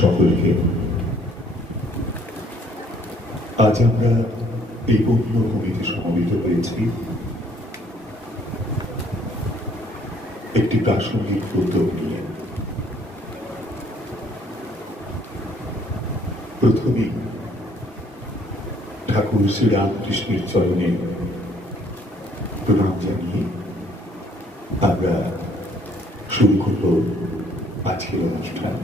সকলকে আজ আমরা এই পূর্ণ ভূমিতে সমবেত হয়েছি একটি প্রাসঙ্গিক উদ্যোগ নিয়ে। প্রথমেই ঠাকুর শ্রীরামকৃষ্ণের চরণে প্রণাম জানিয়ে আমরা শুরু করব আজকের অনুষ্ঠান।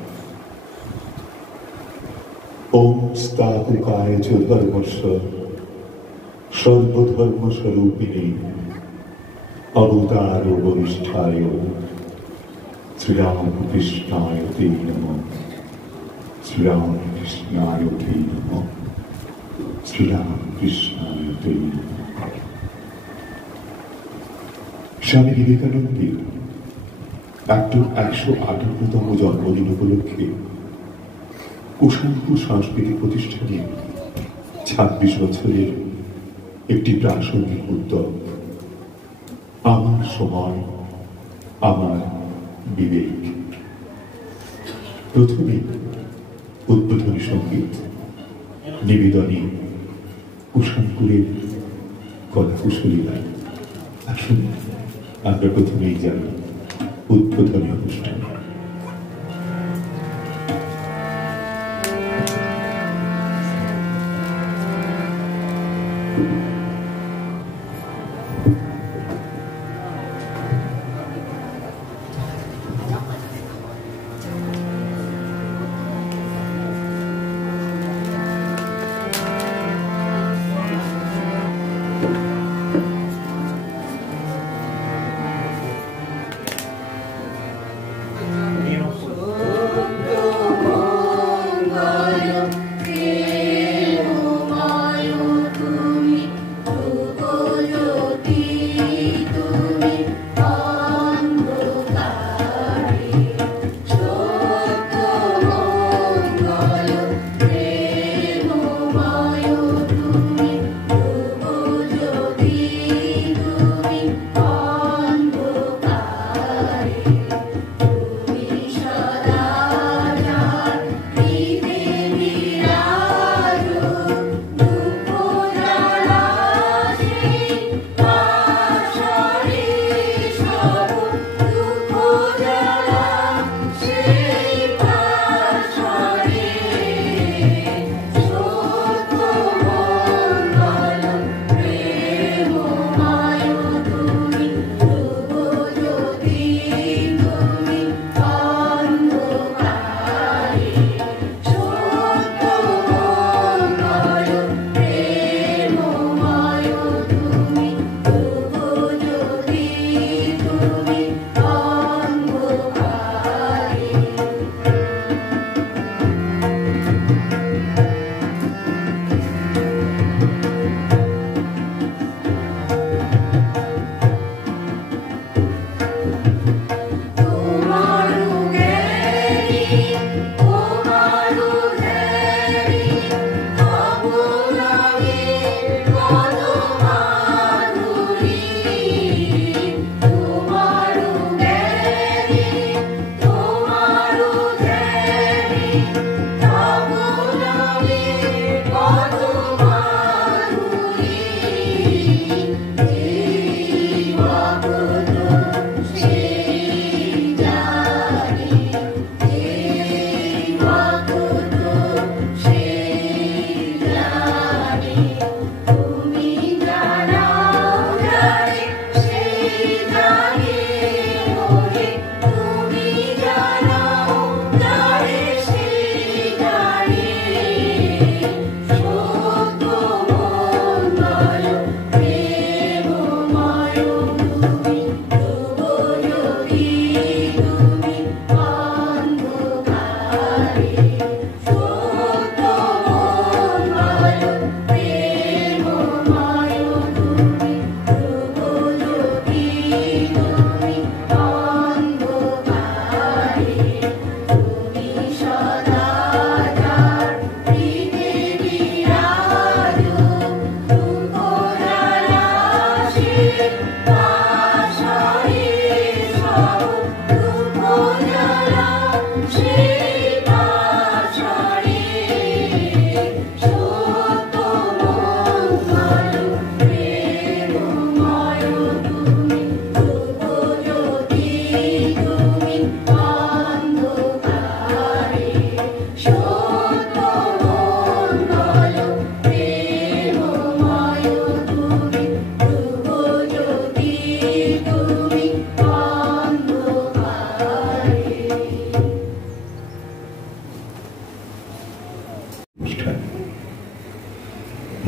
ওম স্থাপকায় চ ধর্মস্য সর্বধর্মস্বরূপিণে অবতার বরিষ্ঠায় শ্রীরামকৃষ্ণায় তে নমঃ। শ্রীরামকৃষ্ণায় তে নমঃ। শ্রীরামকৃষ্ণায় তে নমঃ। স্বামী বিবেকানন্দের 158তম জন্মদিন উপলক্ষে কুশানপুর সাংস্কৃতিক প্রতিষ্ঠানে 26 বছরের একটি প্রাসঙ্গিক উদ্যোগ, আমার সময় আমার বিবেক। প্রথমে উদ্বোধনী সঙ্গীত, নিবেদনে কুশানপুরের কলাকুশলীরা। আসুন আমরা প্রথমেই জানি উদ্বোধনী অনুষ্ঠান।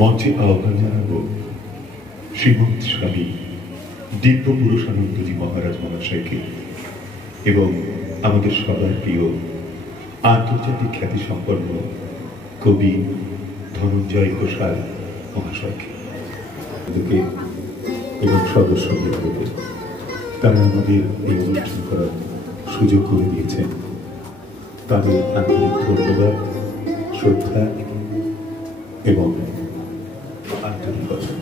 মঞ্চে আহ্বান জানাবো শ্রীমৎ স্বামী দিব্য পুরুষানন্দজি মহারাজ মহাশয়কে এবং আমাদের সবার প্রিয় আন্তর্জাতিক খ্যাতি সম্পন্ন কবি ধনঞ্জয় ঘোষাল মহাশয়কে এবং সদস্যবৃন্দকে তারা আমাদের এই অনুষ্ঠান করার সুযোগ করে দিয়েছেন। তাদের আন্তরিক ধন্যবাদ, শ্রদ্ধা এবং আন্তরিকতা।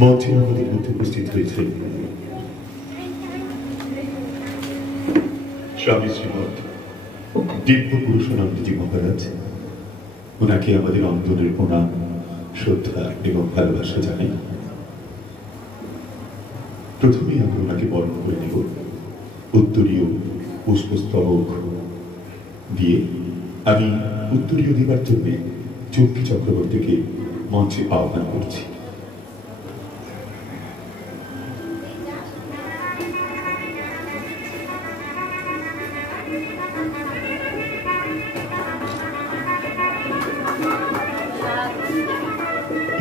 মঞ্চে আমাদের মধ্যে উপস্থিত হয়েছে স্বামী শ্রীমৎ দিব্য পুরুষানন্দজি মহারাজ। ওনাকে আমাদের অন্তরের প্রণাম, শ্রদ্ধা এবং ভালোবাসা জানাই। প্রথমেই আমরা ওনাকে বরণ করে নেব উত্তরীয় পুষ্পস্তবক দিয়ে। আমি উত্তরীয় দেবার জন্য চুমকি চক্রবর্তীকে মঞ্চে আহ্বান করছি।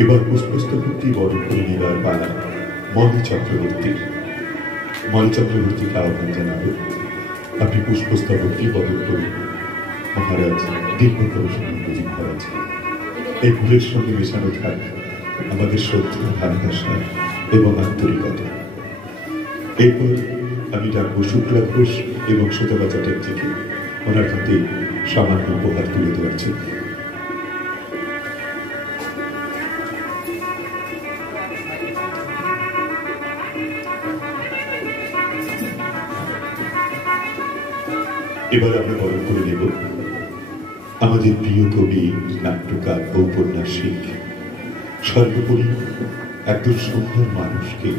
এবার পুষ্পস্তবকটি বরণ করে নেবার পালা মলি চক্রবর্তীর। মলি চক্রবর্তীকে আহ্বান জানাবো, আপনি পুষ্পস্তবকটি বরণ করুন মহারাজ দিব্য পুরুষানন্দজি মহারাজকে। এই ফুলের সঙ্গে মেশানো থাক আমাদের শ্রদ্ধা, ভালোবাসা এবং আন্তরিকতা। এরপর আমি ডাকবো শুক্লা ঘোষ এবং সুতপা চ্যাটার্জিকে ওনার হাতে সামান্য উপহার তুলে দেওয়ার জন্য। এবার আমরা বরণ করে নেব আমাদের প্রিয় কবি, নাট্যকার, ঔপন্যাসিক, সর্বোপরি একজন সুন্দর মানুষকে,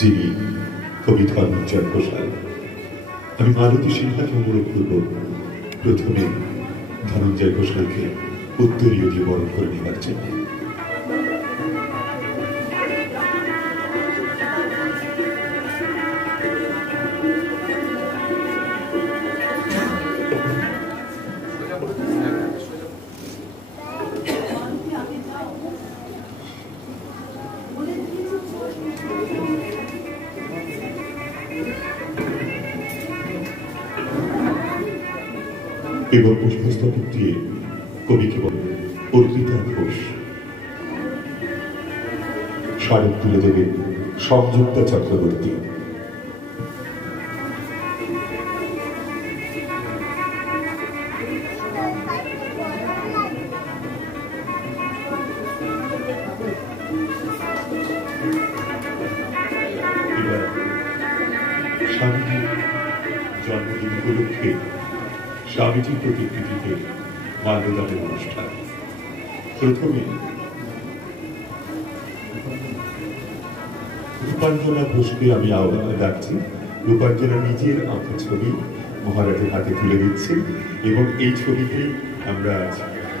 যিনি কবি ধনঞ্জয় ঘোষাল। আমি মালতী সিনহাকে অনুরোধ করব প্রথমে ধনঞ্জয় ঘোষালকে উত্তরীয় দিয়ে বরণ করে নেবার জন্য। এবং পুষ্পস্তবক দিয়ে কবিকে বলেন অর্পিতা ঘোষ। স্মারক তুলে দেবেন সংযুক্তা চক্রবর্তী। এবার স্বামীজির জন্মদিন উপলক্ষে স্বামীজির প্রতিকৃতিতে মাল্যদানের অনুষ্ঠান। প্রথমে রূপাঞ্জনা ঘোষকে আমি আহ্বান রাখছি। রূপাঞ্জনা নিজের আঁকা ছবি মহারাজের হাতে তুলে দিচ্ছেন এবং এই ছবিতেই আমরা আজ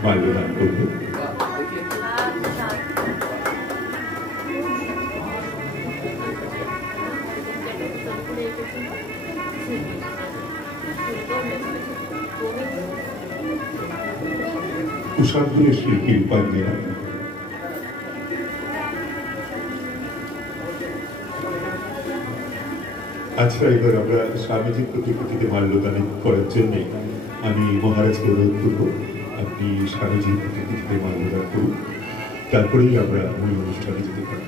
মাল্যদান করব। কুষাণগুলের শিল্পী রূপাঞ্জনা। আচ্ছা, এবার আমরা স্বামীজির প্রতিকৃতিতে মাল্যদান করার জন্য আমি মহারাজকে অনুরোধ করব, আপনি স্বামীজির প্রতিকৃতিতে মাল্যদান করুন, তারপরেই আমরা মূল অনুষ্ঠানে যেতে পারি।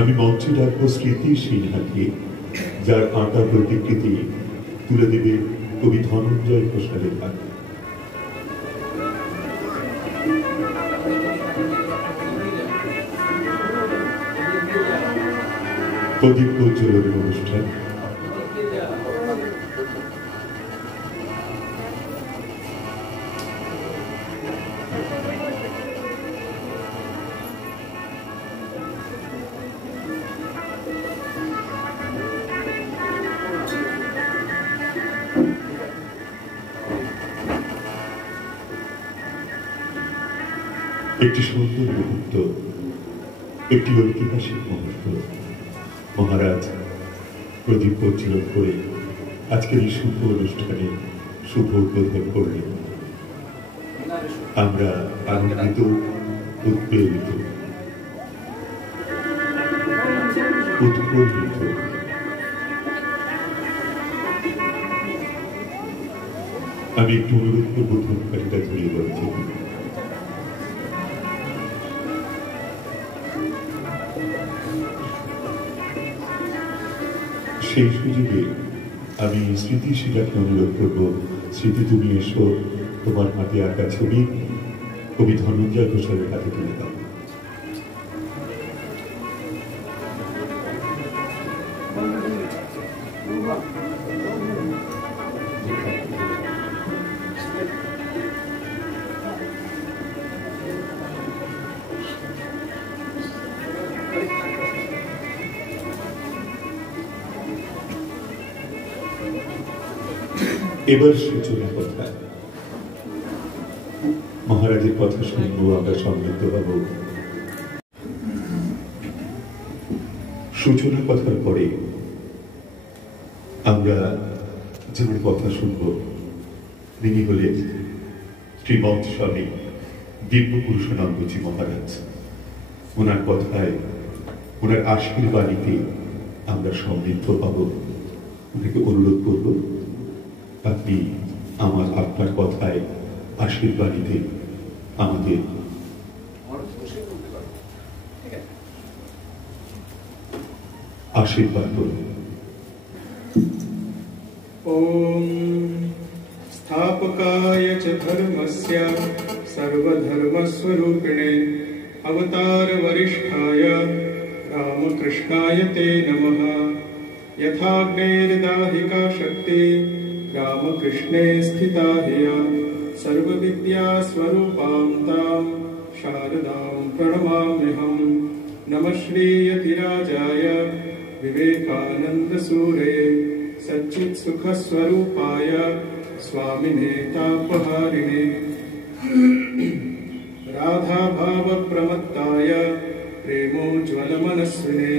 আমি মঞ্চে ডাকবো স্মৃতি সিনহাকে, যার আঁকা প্রতিকৃতি তুলে দেবে কবি ধনঞ্জয় ঘোষালের হাতে। প্রদীপ প্রজ্বলনের অনুষ্ঠান একটি সুন্দর মুহূর্ত, একটি ঐতিহাসিক মুহূর্ত। মহারাজ প্রদীপ প্রজ্বলন করে আজকের এই শুভ অনুষ্ঠানে শুভ উদ্বোধন করলেন। আমরা আনন্দিত, উদ্বেলিত, উৎফুল্লিত। আমি একটু অনুরোধ করব ধূপকাঠিটা ধরিয়ে বলতে। সেই সুযোগে আমি স্মৃতি শিলাকে অনুরোধ করব, স্মৃতি তুমি এসো, তোমার হাতে আঁকা ছবি কবি ধনঞ্জয় ঘোষালের হাতে তুলে দাও। এবার সূচনা কথা, মহারাজের কথা শুনবো, আমরা সমৃদ্ধ হব। সূচনা কথার পরে আমরা যার কথা শুনব তিনি হলেন শ্রীমৎ স্বামী দিব্যপুরুষানন্দজি মহারাজ। ওনার কথায়, ওনার আশীর্বাণীতে আমরা সমৃদ্ধ হব। ওনাকে অনুরোধ করব আপনি আমার আপনার কথায় আশীর্বাদীতে আমাদের আশীর্বাদ করুন। ওম স্থাপকায় চ ধর্মস্য সর্বধর্মস্বরূপিণে অবতার বরিষ্ঠায় রামকৃষ্ণায় তে নমঃ। यथाग्नेर्दाहिका शक्ति रामकृष्णे स्थिता हिया सर्वविद्यास्वरूपां तां शारदां प्रणमाम्यहम्। नमः श्रीयतिराजाय विवेकानन्दसूरये सच्चित्सुखस्वरूपाय स्वामिने तापहारिणे राधाभावप्रमत्ताय प्रेमोज्ज्वलमनस्विने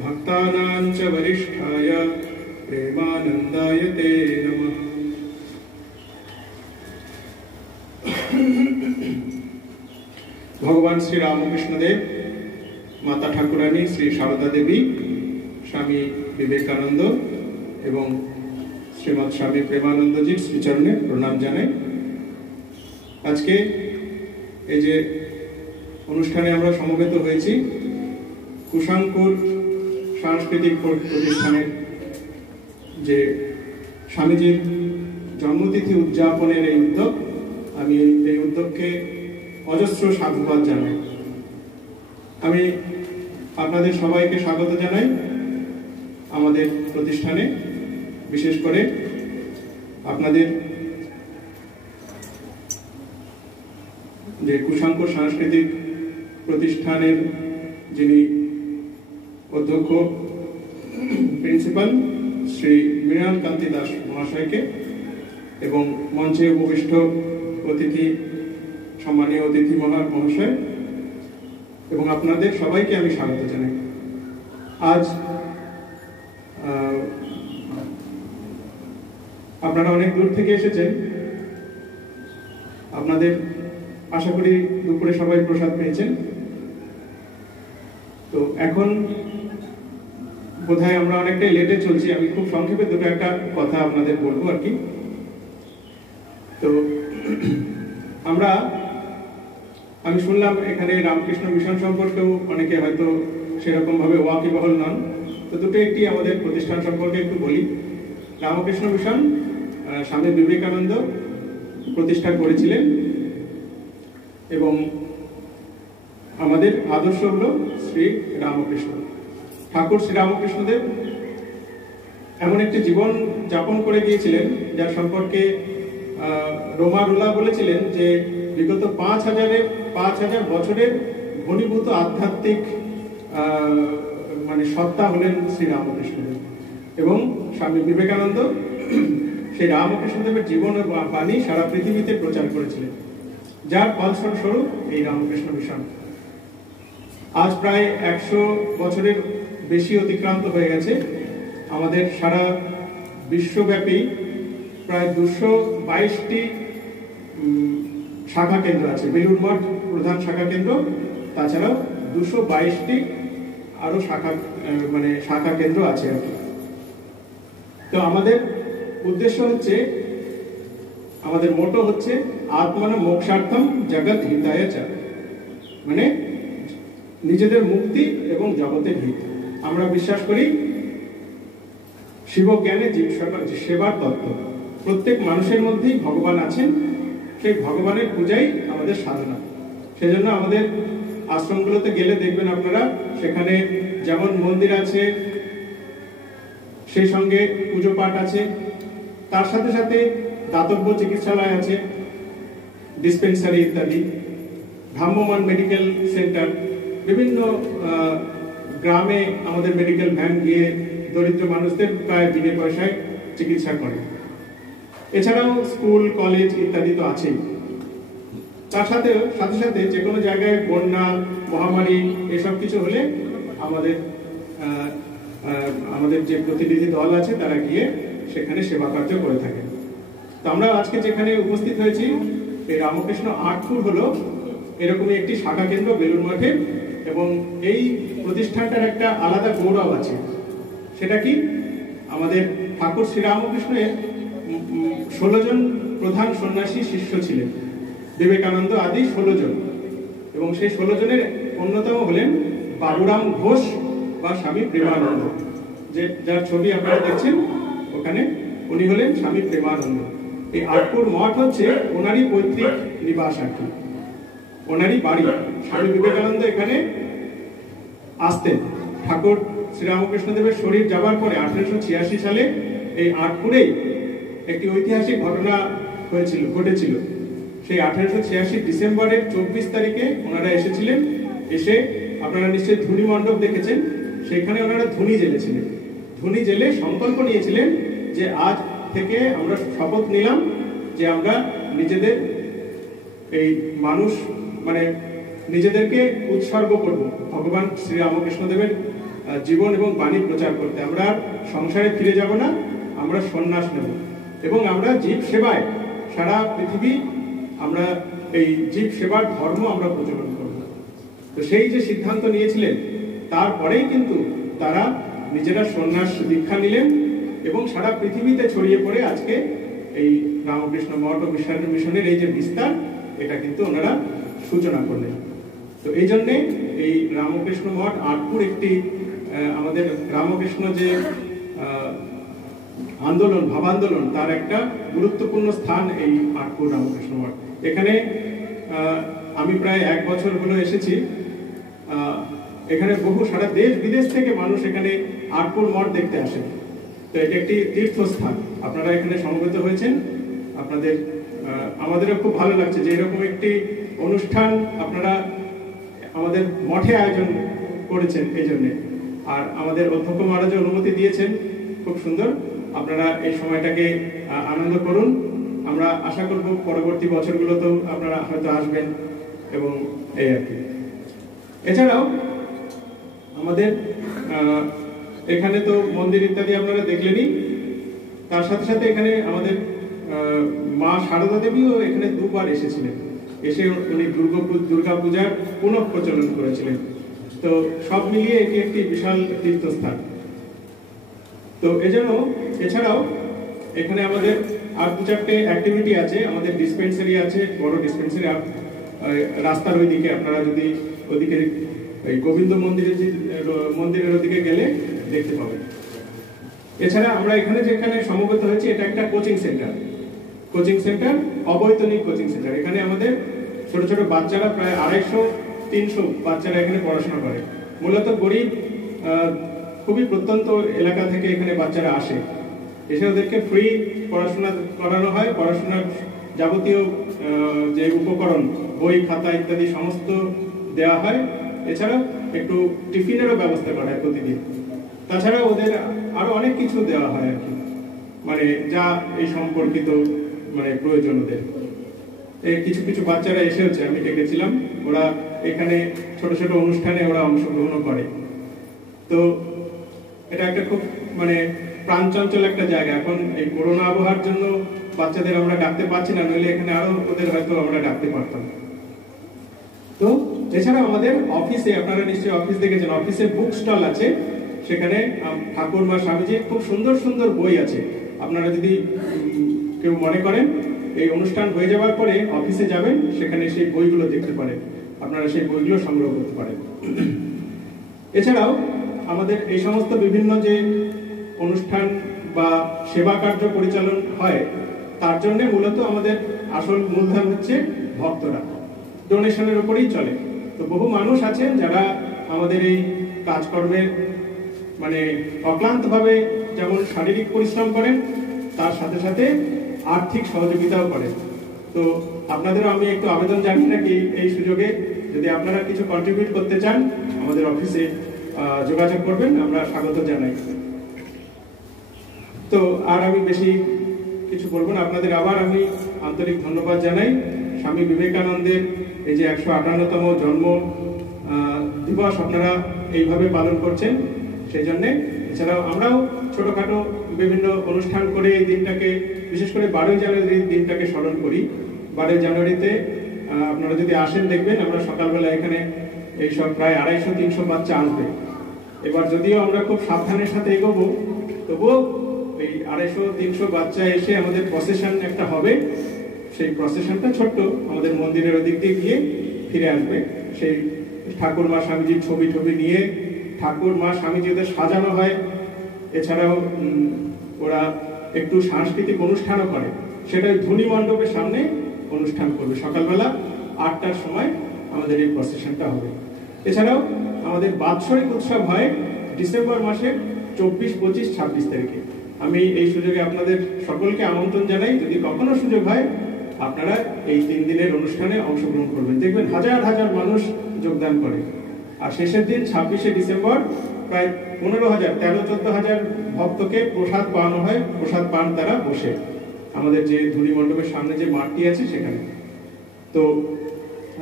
भक्तानां च वरिष्ठाय प्रेमानन्दाय ते नमः। भगवान श्री रामकृष्ण देव, माता ठाकुरानी श्री शारदा देवी, स्वामी विवेकानंद एवं श्रीमद स्वामी प्रेमानंद जी श्रीचरणे प्रणाम जानाई। आज के এই যে অনুষ্ঠানে আমরা সমবেত হয়েছি কুশাঙ্কুর সাংস্কৃতিক প্রতিষ্ঠানের যে স্বামীজির জন্মতিথি উদযাপনের এই উদ্যোগ, আমি এই উদ্যোগকে অজস্র সাধুবাদ জানাই। আমি আপনাদের সবাইকে স্বাগত জানাই আমাদের প্রতিষ্ঠানে, বিশেষ করে আপনাদের যে কুশাঙ্কুর সাংস্কৃতিক প্রতিষ্ঠানের যিনি অধ্যক্ষ প্রিন্সিপাল শ্রী মৃণাল কান্তি দাস মহাশয়কে এবং মঞ্চে উপবিষ্ট অতিথি সম্মানীয় অতিথি মহাশয় এবং আপনাদের সবাইকে আমি স্বাগত জানাই। আজ আপনারা অনেক দূর থেকে এসেছেন, আপনাদের আশা করি দুপুরে সবাই প্রসাদ পেয়েছেন। তো এখন বোধহয় আমরা অনেকটাই লেটে চলছি, আমি খুব সংক্ষেপে দুটো একটা কথা আপনাদের বলবো আর কি। তো আমি শুনলাম এখানে রামকৃষ্ণ মিশন সম্পর্কেও অনেকে হয়তো সেরকম ভাবে ওয়াকিবহাল নন। তো দুটো একটি আমাদের প্রতিষ্ঠান সম্পর্কে একটু বলি। রামকৃষ্ণ মিশন স্বামী বিবেকানন্দ প্রতিষ্ঠা করেছিলেন এবং আমাদের আদর্শ হলো শ্রী রামকৃষ্ণ। ঠাকুর শ্রী রামকৃষ্ণদেব এমন একটি জীবন যাপন করে গিয়েছিলেন যার সম্পর্কে রোমা রুলা বলেছিলেন যে বিগত 5,000 বছরের ঘনীভূত আধ্যাত্মিক মানে সত্তা হলেন শ্রী রামকৃষ্ণদেব। এবং স্বামী বিবেকানন্দ সেই রামকৃষ্ণদেবের জীবন ও বাণী সারা পৃথিবীতে প্রচার করেছিলেন, যার ফলস্বরূপ এই রামকৃষ্ণ মিশন। আজ প্রায় 100 বছরের বেশি অতিক্রান্ত হয়ে গেছে। আমাদের সারা বিশ্বব্যাপী প্রায় 222টি শাখা কেন্দ্র আছে। বেলুড় মঠ প্রধান শাখা কেন্দ্র, তাছাড়াও 222টি আরো শাখা কেন্দ্র আছে আর কি। তো আমাদের উদ্দেশ্য হচ্ছে, আমাদের মোটো হচ্ছে আত্মান মোক্ষার্থম জগৎ হিতায় চ, মানে নিজেদের মুক্তি এবং জগতের হিত। আমরা বিশ্বাস করি শিবজ্ঞানে জীব সেবার তত্ত্ব। প্রত্যেক মানুষের মধ্যেই ভগবান আছেন, সেই ভগবানের পূজাই আমাদের সাধনা। সেজন্য আমাদের আশ্রমগুলোতে গেলে দেখবেন আপনারা সেখানে যেমন মন্দির আছে, সেই সঙ্গে পুজো পাঠ আছে, তার সাথে সাথে দাতব্য চিকিৎসালয় আছে, ডিসপেন্সারি ইত্যাদি, ভ্রাম্যমাণ মেডিকেল সেন্টার, বিভিন্ন গ্রামে আমাদের মেডিকেল ভ্যান গিয়ে দরিদ্র মানুষদের প্রায় বিনা পয়সায় চিকিৎসা করে। এছাড়াও স্কুল কলেজ ইত্যাদি তো আছেই। তার সাথে সাথে যে কোনো জায়গায় বন্যা মহামারী এসব কিছু হলে আমাদের যে প্রতিনিধি দল আছে তারা গিয়ে সেখানে সেবা কার্য করে থাকে। তো আমরা আজকে যেখানে উপস্থিত হয়েছি, এই রামকৃষ্ণ আর্টপুর হলো এরকমই একটি শাখা কেন্দ্র বেলুড় মঠে। এবং এই প্রতিষ্ঠানটার একটা আলাদা গৌরব আছে। সেটা কি, আমাদের ঠাকুর শ্রীরামকৃষ্ণের 16 জন প্রধান সন্ন্যাসী শিষ্য ছিলেন, বিবেকানন্দ আদি 16 জন। এবং সেই 16 জনের অন্যতম হলেন বাবুরাম ঘোষ বা স্বামী প্রেমানন্দ, যার ছবি আপনারা দেখছেন ওখানে, উনি হলেন স্বামী প্রেমানন্দ। এই আটপুর মঠ হচ্ছে ওনারই পৈতৃক নিবাস আর কি, ওনারই বাড়ি। স্বামী বিবেকানন্দ এখানে আসতেন। ঠাকুর শ্রীরামকৃষ্ণদেবের শরীর যাবার পরে 1886 সালে এই আটপুরেই একটি ঐতিহাসিক ঘটনা ঘটেছিল। সেই 1886 ডিসেম্বরের 24 তারিখে ওনারা এসেছিলেন। এসে আপনারা নিশ্চয়ই ধুনি মণ্ডপ দেখেছেন, সেখানে ওনারা ধুনি জ্বেলেছিলেন। ধুনি জেলে সংকল্প নিয়েছিলেন যে আজ থেকে আমরা শপথ নিলাম যে আমরা নিজেদের এই মানুষ মানে নিজেদেরকে উৎসর্গ করব ভগবান শ্রীরামকৃষ্ণদেবের জীবন এবং বাণী প্রচার করতে। আমরা সংসারে ফিরে যাব না, আমরা সন্ন্যাস নেব এবং আমরা জীব সেবায় সারা পৃথিবী আমরা এই জীব সেবার ধর্ম আমরা প্রচলন করব। তো সেই যে সিদ্ধান্ত নিয়েছিলেন, তারপরেই কিন্তু তারা নিজেরা সন্ন্যাস দীক্ষা নিলেন এবং সারা পৃথিবীতে ছড়িয়ে পড়ে আজকে এই রামকৃষ্ণ মঠ ও মিশনের এই যে বিস্তার, এটা কিন্তু ওনারা সূচনা করলেন। তো এই জন্যে এই রামকৃষ্ণ মঠ আটপুর একটি আমাদের রামকৃষ্ণ যে আন্দোলন ভাবান্দোলন তার একটা গুরুত্বপূর্ণ স্থান এই আটপুর রামকৃষ্ণ মঠ। এখানে আমি প্রায় 1 বছর হলো এসেছি। এখানে বহু সারা দেশ বিদেশ থেকে মানুষ এখানে আটপুর মঠ দেখতে আসেন। তো এটি একটি তীর্থস্থান। আপনারা এখানে সমবেত হয়েছেন, আমাদেরও খুব ভালো লাগছে যে এরকম একটি অনুষ্ঠান আপনারা আমাদের মঠে আয়োজন করেছেন এই জন্যে। আর আমাদের অধ্যক্ষ মহারাজ অনুমতি দিয়েছেন, খুব সুন্দর। আপনারা এই সময়টাকে আনন্দ করুন। আমরা আশা করব পরবর্তী বছরগুলোতেও আপনারা হয়তো আসবেন এবং এই আর কি। এছাড়াও আমাদের এখানে তো মন্দির ইত্যাদি আপনারা দেখলেনই, তার সাথে সাথে এখানে আমাদের মা সারদা দেবীও এখানে 2 বার এসেছিলেন। এসে উনি দুর্গা পূজার পুনঃ প্রচলন করেছিলেন। তো সব মিলিয়ে এটি একটি বিশাল তীর্থস্থান। তো এছাড়াও এখানে আমাদের আর 2-4টে অ্যাক্টিভিটি আছে। আমাদের ডিসপেন্সারি আছে, বড় ডিসপেন্সারি রাস্তার ওইদিকে, আপনারা যদি ওইদিকে এই গোবিন্দ মন্দিরের ওদিকে গেলে দেখতে পাবেন। এছাড়া আমরা এখানে যেখানে সমবেত হয়েছি এটা একটা কোচিং সেন্টার, অবৈতনিক কোচিং সেন্টার। এখানে আমাদের ছোট ছোট বাচ্চারা প্রায় 250-300 বাচ্চারা এখানে পড়াশোনা করে। মূলত গরিব খুবই প্রত্যন্ত এলাকা থেকে এখানে বাচ্চারা আসে, এসে ওদেরকে ফ্রি পড়াশোনা করানো হয়। পড়াশোনার যাবতীয় যে উপকরণ, বই খাতা ইত্যাদি সমস্ত দেওয়া হয়। এছাড়া একটু টিফিনেরও ব্যবস্থা করা হয় প্রতিদিন। তাছাড়া ওদের আরো অনেক কিছু দেওয়া হয় আর কি, মানে যা এই সম্পর্কিত মানে প্রয়োজন ওদের। কিছু কিছু বাচ্চারা এসেছে, আমি ডেকেছিলাম, ওরা এখানে ছোট ছোট অনুষ্ঠানে ওরা অংশগ্রহণ করে। তো এটা একটা খুব মানে প্রাণচঞ্চল একটা জায়গা। এখন এই করোনা আবহাওয়ার জন্য বাচ্চাদের আমরা ডাকতে পারছি না, নইলে এখানে আরো ওদের হয়তো আমরা ডাকতে পারতাম। তো এছাড়া আমাদের অফিসে, আপনারা নিশ্চয়ই অফিস দেখেছেন, অফিসে বুক স্টল আছে। সেখানে ঠাকুর মা স্বামীজির খুব সুন্দর সুন্দর বই আছে। আপনারা যদি কেউ মনে করেন এই অনুষ্ঠান হয়ে যাওয়ার পরে অফিসে যাবেন, সেখানে সেই বইগুলো দেখতে পারেন, আপনারা সেই বইগুলো সংগ্রহ করতে পারেন। এছাড়াও আমাদের এই সমস্ত বিভিন্ন যে অনুষ্ঠান বা সেবা কার্য পরিচালন হয়, তার জন্য মূলত আমাদের আসল মূলধন হচ্ছে ভক্তরা, ডোনেশনের উপরেই চলে। তো বহু মানুষ আছেন যারা আমাদের এই কাজকর্মের মানে অক্লান্তভাবে যেমন শারীরিক পরিশ্রম করেন, তার সাথে সাথে আর্থিক সহযোগিতাও করেন। তো আপনাদেরও আমি একটু আবেদন জানিয়ে রাখি এই সুযোগে, যদি আপনারা কিছু কন্ট্রিবিউট করতে চান আমাদের অফিসে যোগাযোগ করবেন, আমরা স্বাগত জানাই। তো আর আমি বেশি কিছু বলবো না, আপনাদের আবার আমি আন্তরিক ধন্যবাদ জানাই। স্বামী বিবেকানন্দের এই যে 158তম জন্ম দিবস আপনারা এইভাবে পালন করছেন, সেই জন্যে। এছাড়াও আমরাও ছোটখাটো বিভিন্ন অনুষ্ঠান করে এই দিনটাকে, বিশেষ করে 12ই জানুয়ারির দিনটাকে স্মরণ করি। 12ই জানুয়ারিতে আপনারা যদি আসেন দেখবেন আমরা সকালবেলা এখানে এইসব প্রায় 250-300 বাচ্চা আসবে। এবার যদিও আমরা খুব সাবধানের সাথে এগোবো, তবুও এই 250-300 বাচ্চা এসে আমাদের প্রসেশন একটা হবে। সেই প্রসেশনটা ছোট্ট, আমাদের মন্দিরের ওদিক দিয়ে গিয়ে ফিরে আসবে। সেই ঠাকুর মা স্বামীজির ছবি নিয়ে ঠাকুর মা স্বামীজি ওদের সাজানো হয়। এছাড়াও ওরা একটু সাংস্কৃতিক অনুষ্ঠানও করে, সেটা ধ্বনি মণ্ডপের সামনে অনুষ্ঠান করবে। সকালবেলা 8টার সময় আমাদের এই প্রসেশনটা হবে। এছাড়াও আমাদের বাৎসরিক উৎসব হয় ডিসেম্বর মাসের 24, 25, 26 তারিখে। আমি এই সুযোগে আপনাদের সকলকে আমন্ত্রণ জানাই, যদি কখনো সুযোগ হয় আপনারা এই 3 দিনের অনুষ্ঠানে অংশগ্রহণ করবেন। দেখবেন হাজার হাজার মানুষ যোগদান করে। আর শেষের দিন 26শে ডিসেম্বর প্রায় 15,000, 13-14,000 ভক্তকে প্রসাদ পাওয়ানো হয়। প্রসাদ পান তারা বসে আমাদের যে ধ্বনি মণ্ডপের সামনে যে মাঠটি আছে সেখানে। তো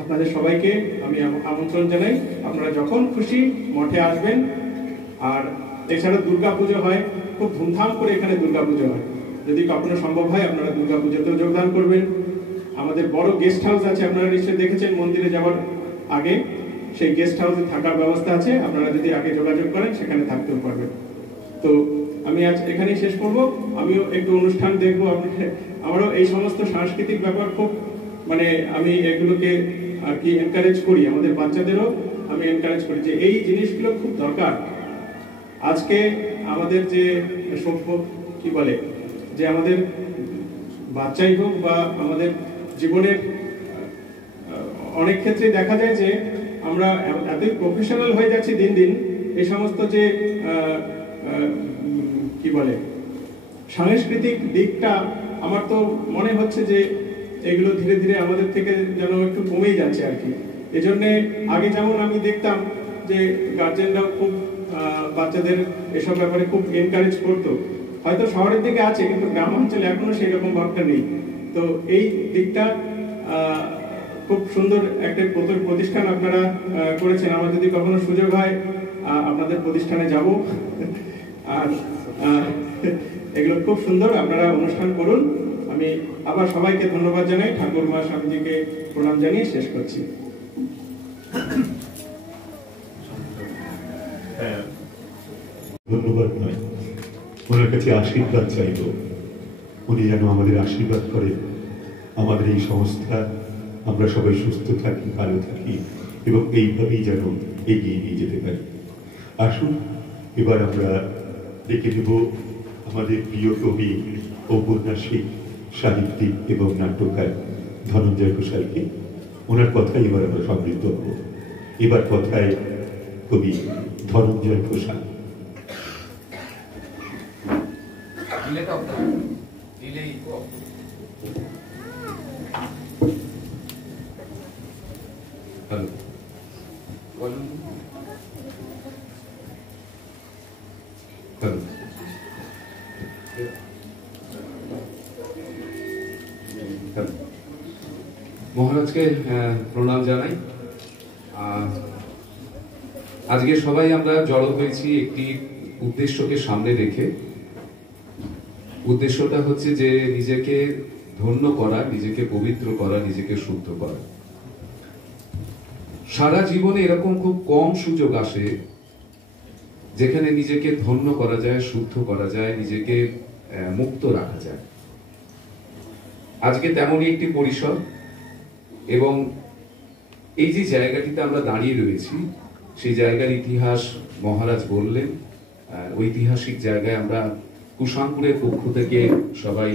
আপনাদের সবাইকে আমি আমন্ত্রণ জানাই, আপনারা যখন খুশি মঠে আসবেন। আর এছাড়া দুর্গাপুজো হয়, খুব ধুমধাম করে এখানে দুর্গাপুজো হয়। যদি কখনো সম্ভব হয় আপনারা দুর্গাপুজোতেও যোগদান করবেন। আমাদের বড় গেস্ট হাউস আছে, আপনারা নিশ্চয়ই দেখেছেন মন্দিরে যাওয়ার আগে। সেই গেস্ট হাউসে থাকার ব্যবস্থা আছে, আপনারা যদি আগে যোগাযোগ করেন সেখানে থাকতেও পারবেন। তো আমি আজ এখানেই শেষ করব। আমিও একটু অনুষ্ঠান দেখবো। আমারও এই সমস্ত সাংস্কৃতিক ব্যাপার খুব মানে আমি এগুলোকে আর কি এনকারেজ করি, আমাদের বাচ্চাদেরও আমি এনকারেজ করি যে এই জিনিসগুলো খুব দরকার। আজকে আমাদের যে সভ্য কি বলে যে আমাদের বাচ্চাই হোক বা আমাদের জীবনের অনেক ক্ষেত্রে দেখা যায় যে আমরা এতই প্রফেশনাল হয়ে যাচ্ছি দিন দিন। এই সমস্ত যে কি বলে সাংস্কৃতিক দিকটা আমার তো মনে হচ্ছে যে এগুলো ধীরে ধীরে আমাদের থেকে যেন একটু কমেই যাচ্ছে আর কি। এজন্যে আগে যেমন আমি দেখতাম যে গার্জেনরাও খুব বাচ্চাদের এসব ব্যাপারে খুব এনকারেজ করতো। হয়তো শহরের দিকে আছে, কিন্তু গ্রাম অঞ্চলে এখনো সেই রকম ভাবটা নেই। তো এই দিকটা খুব সুন্দর একটা প্রতিষ্ঠান আপনারা করেছেন। আমার যদি কখনো সুযোগ হয় আপনাদের প্রতিষ্ঠানে যাব। আর এগুলো খুব সুন্দর, আপনারা অনুষ্ঠান করুন। আমি আবার সবাইকে ধন্যবাদ জানাই, ঠাকুর মা স্বামীজিকে প্রণাম জানিয়ে শেষ করছি। ধন্যবাদ নয়, ওনার কাছে আশীর্বাদ চাইব। উনি যেন আমাদের আশীর্বাদ করে আমাদের এই সংস্থা, আমরা সবাই সুস্থ থাকি, ভালো থাকি, এবং এইভাবেই যেন এগিয়ে নিয়ে যেতে পারি। আসুন এবার আমরা দেখে নেব আমাদের প্রিয় কবি, ঔপন্যাসিক, সাহিত্যিক এবং নাট্যকার ধনঞ্জয় ঘোষালকে। ওনার কথাই এবার আমরা সমৃদ্ধ হব। এবার কথায় কবি ধনঞ্জয় ঘোষাল। মহারাজকে প্রণাম জানাই। আজকে সবাই আমরা জড়ো হয়েছি একটি উদ্দেশ্যকে সামনে রেখে। উদ্দেশ্যটা হচ্ছে যে নিজেকে ধন্য করা, নিজেকে পবিত্র করা, নিজেকে শুদ্ধ করা। সারা জীবনে এরকম খুব কম সুযোগ আসে যেখানে নিজেকে ধন্য করা যায়, শুদ্ধ করা যায়, নিজেকে মুক্ত রাখা যায়। আজকে তেমনই একটি পরিসর, এবং এই যে জায়গাটিতে আমরা দাঁড়িয়ে রয়েছি সেই জায়গার ইতিহাস মহারাজ বললেন। ঐতিহাসিক জায়গায় আমরা কুশাঙ্কুরের পক্ষ থেকে সবাই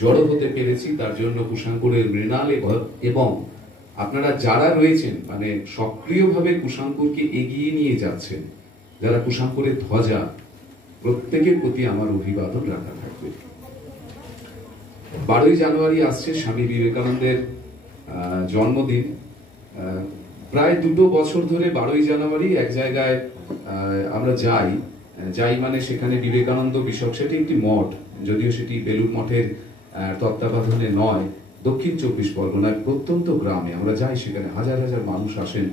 জড়ো হতে পেরেছি, তার জন্য কুশাঙ্কুরের মৃণাল এবং আপনারা যারা রয়েছেন মানে সক্রিয়ভাবে কুশাঙ্কুরকে এগিয়ে নিয়ে যাচ্ছেন, যারা কুশাঙ্কুরের ধ্বজা, প্রত্যেকের প্রতি আমার অভিবাদন রাখা থাকবে। 12ই জানুয়ারি আসছে স্বামী বিবেকানন্দের জন্মদিন। প্রায় 2 বছর ধরে 12ই জানুয়ারি এক জায়গায় আমরা যাই মানে সেখানে বিবেকানন্দ বিষয়ক, সেটি একটি মঠ, যদিও সেটি বেলুর মঠের তত্ত্বাবধানে নয়, দক্ষিণ 24 পরগনার প্রত্যন্ত গ্রামে আমরা যাই, সেখানে হাজার হাজার মানুষ আসেন।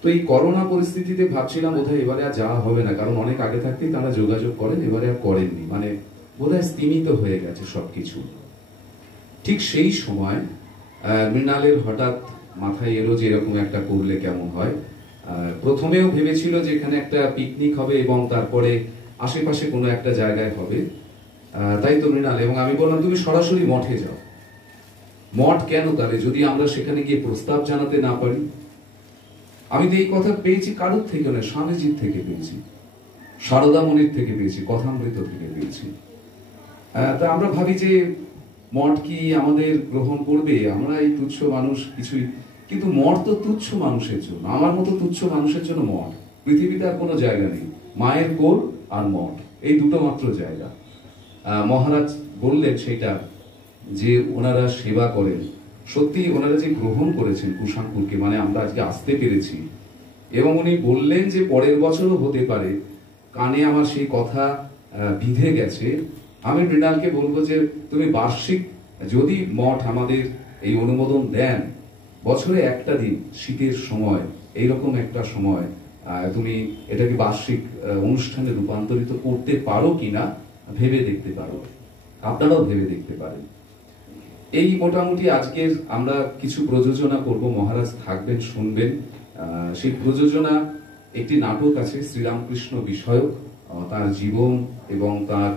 তো এই করোনা পরিস্থিতিতে ভাবছিলাম বোধহয় এবারে আর যাওয়া হবে না, কারণ অনেক আগে থাকতেই তারা যোগাযোগ করেন, এবারে আর করেননি, মানে বোধহয় স্তীমিত হয়ে গেছে সবকিছু। ঠিক সেই সময় মৃণালের হঠাৎ মাথায় এলো যে এরকম একটা করলে কেমন হয়। প্রথমেও ভেবেছিল যে এখানে একটা পিকনিক হবে এবং তারপরে আশেপাশে কোনো একটা জায়গায় হবে, তাই তো মৃণাল, এবং আমি বললাম তুমি সরাসরি মঠে যাও। মঠ কেন তাহলে, যদি আমরা সেখানে গিয়ে প্রস্তাব জানাতে না পারি? আমি তো এই কথা পেয়েছি কারোর থেকে নয়, স্বামীজির থেকে পেয়েছি, সারদামণির থেকে পেয়েছি, কথামৃত থেকে পেয়েছি। তা আমরা ভাবি যে মঠ কি আমাদের গ্রহণ করবে? আমরা এই তুচ্ছ মানুষ কিছুই, কিন্তু মঠ তো তুচ্ছ মানুষের জন্য, আমার মতো তুচ্ছ মানুষের জন্য মঠ। পৃথিবীতে আর কোনো জায়গা নেই, মায়ের কোল আর মঠ, এই দুটো মাত্র জায়গা। মহারাজ বললেন সেটা যে ওনারা সেবা করেন, সত্যি ওনারা যে গ্রহণ করেছেন কুশাঙ্কুরকে, মানে আমরা আজকে আসতে পেরেছি। এবং উনি বললেন যে পরের বছরও হতে পারে, কানে আমার সেই কথা বিঁধে গেছে। আমি মৃণালকে বলবো যে তুমি বার্ষিক যদি মঠ আমাদের এই অনুমোদন দেন, বছরে একটা দিন শীতের সময়, এইরকম একটা সময় তুমি এটাকে বার্ষিক অনুষ্ঠানে রূপান্তরিত করতে পারো কিনা ভেবে দেখতে পারো, আপনারাও ভেবে দেখতে পারেন। এই মোটামুটি আজকের আমরা কিছু প্রযোজনা করব, মহারাজ থাকবেন, শুনবেন। সেই প্রযোজনা একটি নাটক আছে শ্রীরামকৃষ্ণ বিষয়ক, তার জীবন এবং তার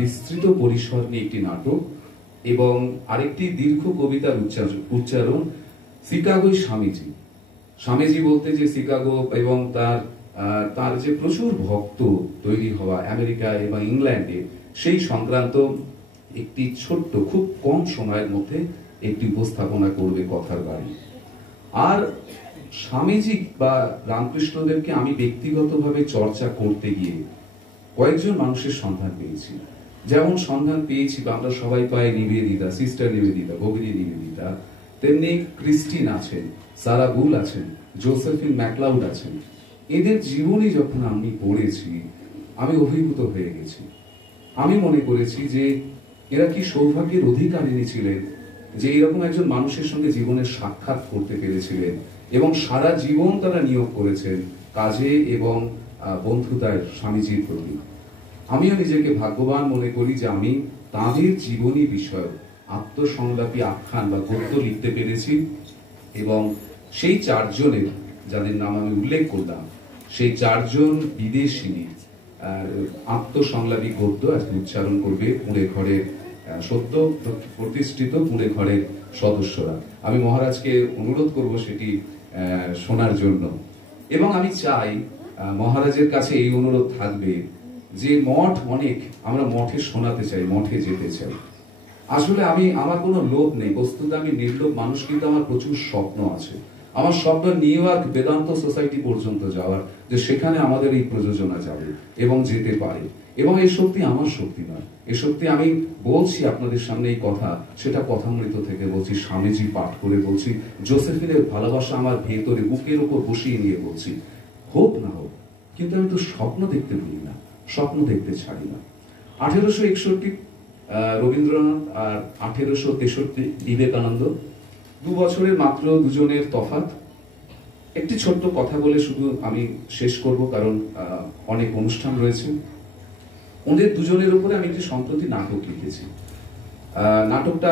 বিস্তৃত পরিসর নিয়ে একটি নাটক, এবং আরেকটি দীর্ঘ কবিতার উচ্চারণ শিকাগোয় স্বামীজি। স্বামীজি বলতে যে শিকাগো এবং তার যে প্রচুর ভক্ত তৈরি হওয়া আমেরিকায় এবং ইংল্যান্ডে, সেই সংক্রান্ত একটি ছোট্ট খুব কম সময়ের মধ্যে একটি উপস্থাপনা করবে কথার বাড়ি। আর স্বামীজি বা রামকৃষ্ণদেবকে আমি ব্যক্তিগতভাবে চর্চা করতে গিয়ে কয়েকজন মানুষের সন্ধান পেয়েছি। যেমন সন্ধান পেয়েছি বা আমরা সবাই পাই নিবেদিতা, সিস্টার নিবেদিতা, ভগিনী নিবেদিতা, তেমনি ক্রিস্টিন আছেন, সারা বুল আছেন, জোসেফিন ম্যাকলাউড আছেন। এদের জীবনী যখন আমি পড়েছি আমি অভিভূত হয়ে গেছি। আমি মনে করেছি যে এরা কি সৌভাগ্যের অধিকারিণী ছিলেন যে এরকম একজন মানুষের সঙ্গে জীবনের সাক্ষাৎ করতে পেরেছিলেন, এবং সারা জীবন তারা নিয়োগ করেছেন কাজে এবং বন্ধুতায় স্বামীজির প্রতি। আমিও নিজেকে ভাগ্যবান মনে করি যে আমি তাঁদের জীবনী বিষয়ক আত্মসংলাপী আখ্যান বা গদ্য লিখতে পেরেছি, এবং সেই 4 জনের যাদের নাম আমি উল্লেখ করলাম, সেই 4 জন বিদেশিনী আত্মসংলাপী গদ্য আজকে উচ্চারণ করবে পুড়ে ঘরের সদ্য প্রতিষ্ঠিত পুড়ে ঘরের সদস্যরা। আমি মহারাজকে অনুরোধ করব সেটি শোনার জন্য। এবং আমি চাই মহারাজের কাছে এই অনুরোধ থাকবে যে মঠ অনেক, আমরা মঠে শোনাতে চাই, মঠে যেতে চাই। আসলে আমার কোনো লোভ নেই, বস্তুত আমি নির্লোভ মানুষ, কিন্তু আমার প্রচুর স্বপ্ন আছে। আমার স্বপ্ন নিউ ইয়র্ক বেদান্ত সোসাইটি পর্যন্ত যাওয়ার, যে সেখানে আমাদের এই প্রযোজনা যাবে এবং যেতে পারে। এবং এই শক্তি আমার শক্তি নয়, এই শক্তি আমি বলছি আপনাদের সামনে এই কথা, সেটা কথামৃত থেকে বলছি, স্বামীজি পাঠ করে বলছি, জোসেফিনের ভালোবাসা আমার ভেতরে বুকের উপর বসিয়ে নিয়ে বলছি। হোক না হোক, কিন্তু আমি তো স্বপ্ন দেখতে ভুলি না, স্বপ্ন দেখতে ছাড়ি না। 1861 রবীন্দ্রনাথ আর 1863 বিবেকানন্দ, 2 বছরের মাত্র দুজনের তফাৎ। একটি ছোট্ট কথা বলে শুধু আমি শেষ করব, কারণ অনেক অনুষ্ঠান রয়েছে। ওদের দুজনের উপরে আমি একটি সম্প্রতি নাটক লিখেছি। নাটকটা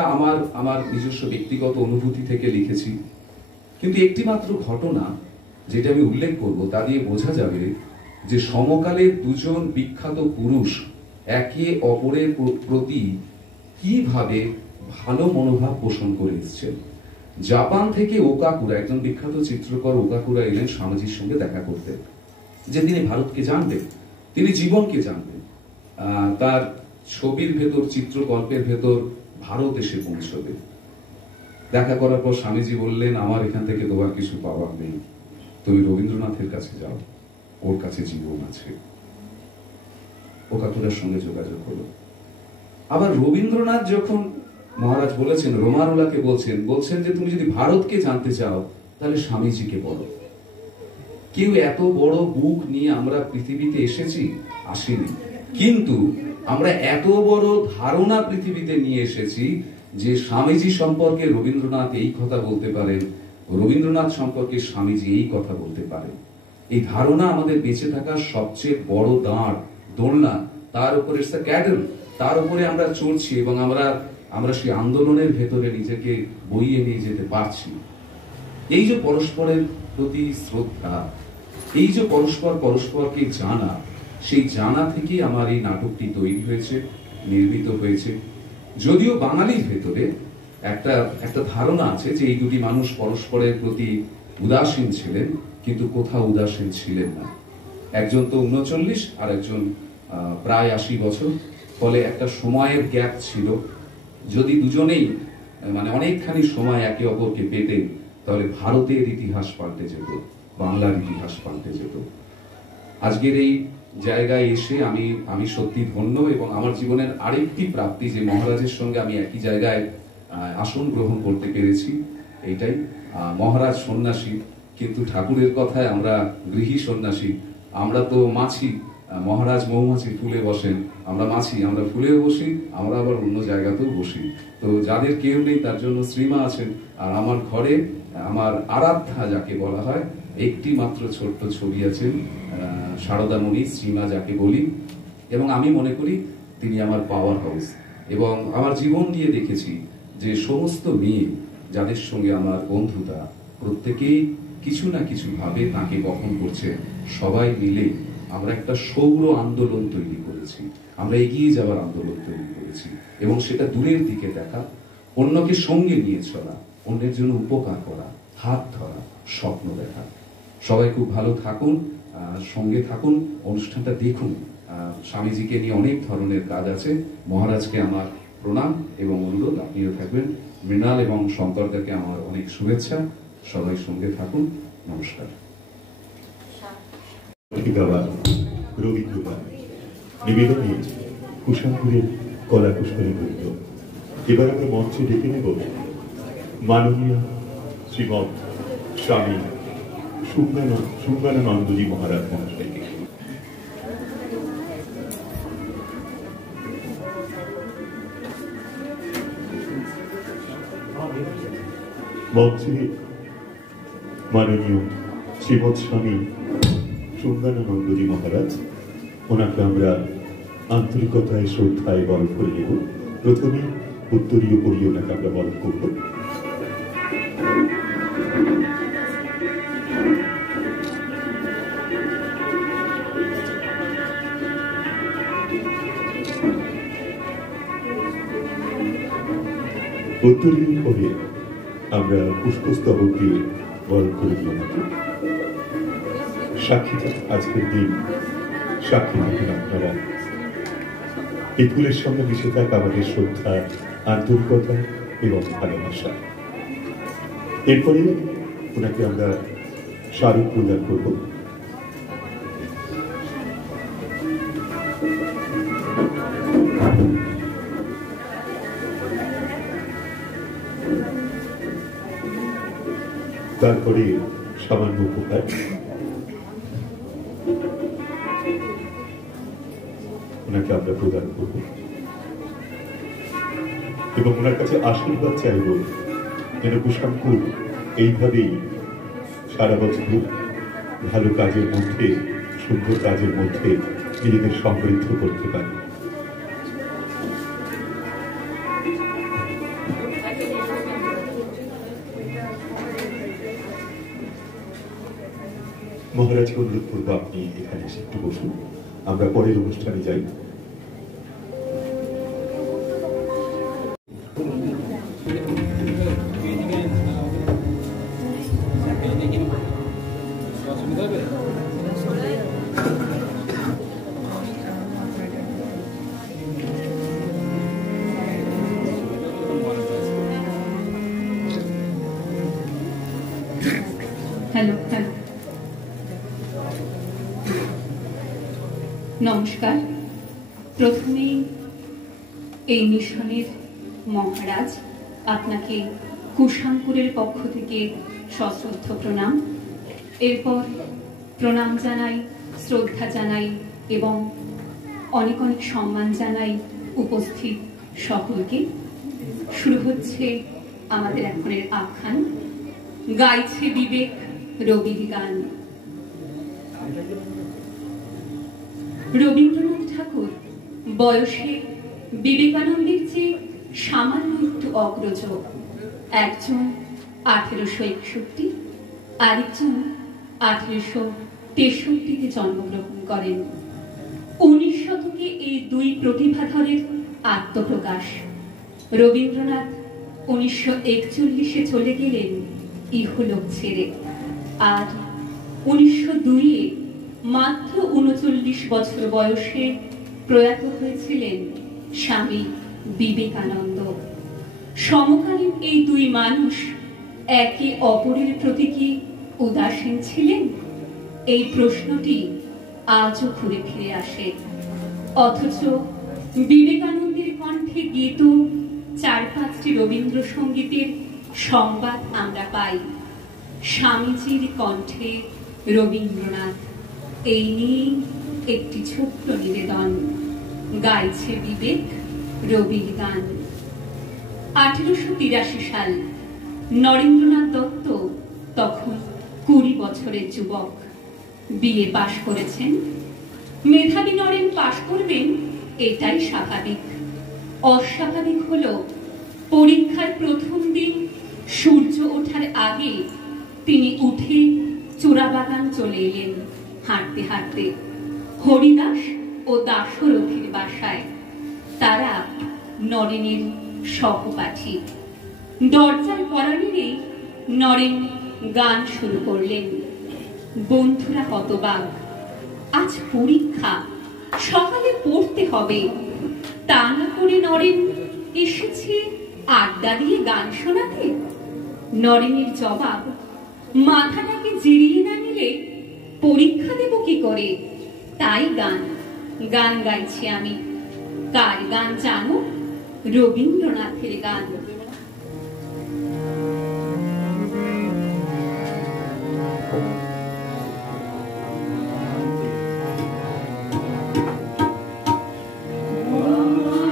আমার নিজস্ব ব্যক্তিগত অনুভূতি থেকে লিখেছি, কিন্তু একটি মাত্র ঘটনা যেটা আমি উল্লেখ করব, তা দিয়ে বোঝা যাবে যে সমকালের দুজন বিখ্যাত পুরুষ একে অপরের প্রতি কিভাবে ভালো মনোভাব পোষণ করে এসেছেন। জাপান থেকে ওকাকুরা, একজন বিখ্যাত চিত্রকর ওকাকুরা এলেন স্বামীজির সঙ্গে দেখা করতে, যে তিনি ভারতকে জানবেন, তিনি জীবনকে জানবেন, তার ছবির ভেতর, চিত্রকল্পের ভেতর ভারত এসে পৌঁছবে। দেখা করার পর স্বামীজি বললেন, আমার এখান থেকে তোমার কিছু পাওয়ার নেই, তুমি রবীন্দ্রনাথের কাছে যাও, ওর কাছে জীবন আছে। ওকাকুরার সঙ্গে যোগাযোগ হলো। আবার রবীন্দ্রনাথ যখন, মহারাজ বলেছেন, রোমারোলাকে বলছেন যে তুমি যদি ভারতকে জানতে চাও তাহলে স্বামীজিকে বলো। কেউ এত বড় বুক নিয়ে আমরা পৃথিবীতে এসেছি, আসিনি, কিন্তু আমরা এত বড় ধারণা পৃথিবীতে নিয়ে এসেছি যে স্বামীজি সম্পর্কে রবীন্দ্রনাথ এই কথা বলতে পারেন, রবীন্দ্রনাথ সম্পর্কে স্বামীজি এই কথা বলতে পারেন। এই ধারণা আমাদের বেঁচে থাকার সবচেয়ে বড় দোলনা, তার উপরে ক্যাডেল, তার উপরে আমরা চলছি এবং আমরা সেই আন্দোলনের ভেতরে নিজেকে বইয়ে নিয়ে যেতে পারছি। এই যে পরস্পরের প্রতি শ্রদ্ধা, এই যে পরস্পরকে জানা, সেই জানা থেকে আমার এই নাটকটি তৈরি হয়েছে, নির্মিত হয়েছে। যদিও বাঙালির ভেতরে একটা ধারণা আছে যে এই দুটি মানুষ পরস্পরের প্রতি উদাসীন ছিলেন, কিন্তু কোথাও উদাসীন ছিলেন না। একজন তো 39 আর একজন প্রায় 80 বছর, ফলে একটা সময়ের গ্যাপ ছিল। যদি দুজনেই অনেকখানি সময় একে অপরকে পেতেন, তাহলে ভারতের ইতিহাস পাল্টে যেত, বাংলার ইতিহাস পাল্টে যেত। আজকের এই জায়গায় এসে আমি সত্যি ধন্য, এবং আমার জীবনের আরেকটি প্রাপ্তি যে মহারাজের সঙ্গে আমি একই জায়গায় আসন গ্রহণ করতে পেরেছি, এইটাই। মহারাজ সন্ন্যাসী, কিন্তু ঠাকুরের কথায় আমরা গৃহী সন্ন্যাসী। আমরা তো মাছি, মহারাজ মৌমাছি, ফুলে বসেন, আমরা মাছি, আমরা ফুলেও বসি, আমরা আবার অন্য জায়গাতেও বসি। তো যাদের কেউ নেই তার জন্য শ্রীমা আছেন, আর আমার ঘরে আমার আরাধ্যা যাকে বলা হয়, একটি মাত্র ছোট্ট ছবি আছেন, সারদামণি, শ্রীমা যাকে বলি, এবং আমি মনে করি তিনি আমার পাওয়ার হাউস। এবং আমার জীবন দিয়ে দেখেছি যে সমস্ত মেয়ে যাদের সঙ্গে আমার বন্ধুতা, প্রত্যেকেই কিছু না কিছু ভাবে তাকে বহন করছে। সবাই মিলে আমরা একটা সৌর আন্দোলন তৈরি করেছি, আমরা এগিয়ে যাওয়ার আন্দোলন তৈরি করেছি, এবং সেটা দূরের দিকে দেখা, অন্যকে সঙ্গে নিয়ে চলা, অন্যের জন্য উপকার করা, হাত ধরা, স্বপ্ন দেখা। সবাই খুব ভালো থাকুন, সঙ্গে থাকুন, অনুষ্ঠানটা দেখুন। স্বামীজিকে নিয়ে অনেক ধরনের কাজ আছে। মহারাজকে আমার প্রণাম এবং অনুরোধ, আপনিও থাকবেন। মৃণাল এবং শঙ্করদাকে আমার অনেক শুভেচ্ছা। সবাই সঙ্গে থাকুন, নমস্কার। রবীন্দ্রনাথ নিবেদনে কুশালপুরের কলা কুশলী বৃন্দ। এবার আমরা মঞ্চে ডেকে নেব মাননীয় শ্রীমৎ স্বামী সুজ্ঞানানন্দজি মহারাজ মহাশয়কে। মঞ্চে মাননীয় শ্রীমৎ স্বামী সুজ্ঞানানন্দজি মহারাজ, ওনাকে আমরা আন্তরিকতায় শ্রদ্ধায় বরণ করে নেব। প্রথমে উত্তরীয় পড়ি ওনাকে আমরা বরণ করব। উত্তরীয় পরে আমরা পুষ্পস্তবক দিয়ে বরণ করে দিও নাকি। সাক্ষী আজকের দিন সাক্ষী থাকুন আপনারা। এই ফুলের সঙ্গে মিশে থাক আমাদের শ্রদ্ধা, আন্তরিকতা এবং ভালোবাসা। এরপরে ওনাকে আমরা স্মারক প্রদান করব। তারপরে সামান্য উপহার, ওনাকে আমরা প্রদান করব এবং ওনার কাছে আশীর্বাদ চাইব যেন কুশাঙ্কুর এইভাবেই সারা বছর ভালো কাজের মধ্যে, সুন্দর কাজের মধ্যে নিজেদের সমৃদ্ধ করতে পারে। মহারাজকে অনুরোধ করবো আপনি এখানে এসে একটু বসুন, আমরা পরের অনুষ্ঠানে যাই। হ্যালো হ্যালো, নমস্কার। প্রথমে এই মিশনের মহারাজ আপনাকে কুশাঙ্কুরের পক্ষ থেকে সশ্রদ্ধ প্রণাম। এরপর প্রণাম জানাই, শ্রদ্ধা জানাই এবং অনেক অনেক সম্মান জানাই উপস্থিত সকলকে। শুরু হচ্ছে আমাদের এখনের আখ্যান, গাইছে বিবেক রবির গান। রবীন্দ্রনাথ ঠাকুর বয়সে বিবেকানন্দের চেয়ে সামান্য একটু অগ্রজ। একজন 1861, আরেকজন 1863-তে জন্মগ্রহণ করেন। 19 শতকে এই দুই প্রতিভাধরের আত্মপ্রকাশ। রবীন্দ্রনাথ 1941-এ চলে গেলেন ইহলোক ছেড়ে, আর 1902-এ মাত্র 39 বছর বয়সে প্রয়াত হয়েছিলেন স্বামী বিবেকানন্দ। সমকালীন এই দুই মানুষ একে অপরের প্রতি কি উদাসীন ছিলেন? এই প্রশ্নটি আজও ঘুরে ফিরে আসে। অথচ বিবেকানন্দের কণ্ঠে গীত 4-5টি রবীন্দ্রসঙ্গীতের সংবাদ আমরা পাই। স্বামীজির কণ্ঠে রবীন্দ্রনাথ, এই নিয়ে একটি ছোট্ট নিবেদন, গাইছে বিবেক রবির গান। 1883 সাল। নরেন্দ্রনাথ দত্ত তখন 20 বছরের যুবক, বিএ পাশ করেছেন। মেধাবী নরেন পাশ করবেন এটাই স্বাভাবিক। অস্বাভাবিক হলো পরীক্ষার প্রথম দিন সূর্য ওঠার আগে তিনি উঠে চোরাবাগান চলে এলেন হাঁটতে হাঁটতে হরিদাস ও দাশরথীর বাসায়। তারা নরেনের সহপাঠী। দরজায় কড়া নেড়ে নরেন গান শুরু করলেন। বন্ধুরা হতবাক, আজ পরীক্ষা, সকালে পড়তে হবে। তা না করে নরেন এসেছে আড্ডা দিয়ে গান শোনাতে। নরেনের জবাব, মাথাটাকে জিরিয়ে না নিলে পরীক্ষা দেব কি করে? তাই গান গান গাইছি আমি। কার গান জানো? রবীন্দ্রনাথের গান। মহা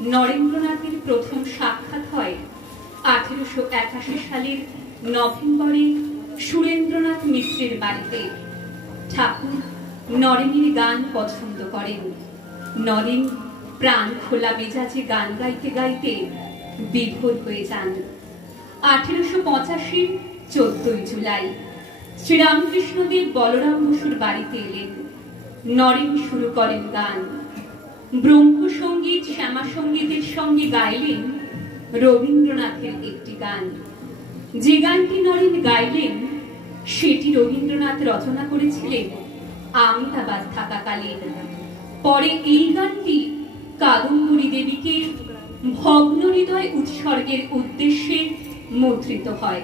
নরেন্দ্রনাথের প্রথম সাক্ষাৎ হয় 1881 সালের নভেম্বরে সুরেন্দ্রনাথ মিত্রের বাড়িতে। ঠাকুর নরেনের গান পছন্দ করেন। নরেন প্রাণ খোলা মেজাজে গান গাইতে গাইতে বিভোর হয়ে যান। 1885 14 জুলাই শ্রীরামকৃষ্ণদেব বলরাম বসুর বাড়িতে এলেন। নরেন শুরু করেন গান। ব্রহ্মসঙ্গীত শ্যামা সঙ্গীতের সঙ্গে গাইলেন রবীন্দ্রনাথের একটি গান। যে গানটি নরেন গাইলেন সেটি রবীন্দ্রনাথ রচনা করেছিলেন আহমেদাবাদ থাকাকালীন। পরে এই গানটি কাদম্বরী দেবীকে ভগ্ন হৃদয় উৎসর্গের উদ্দেশ্যে মুদ্রিত হয়।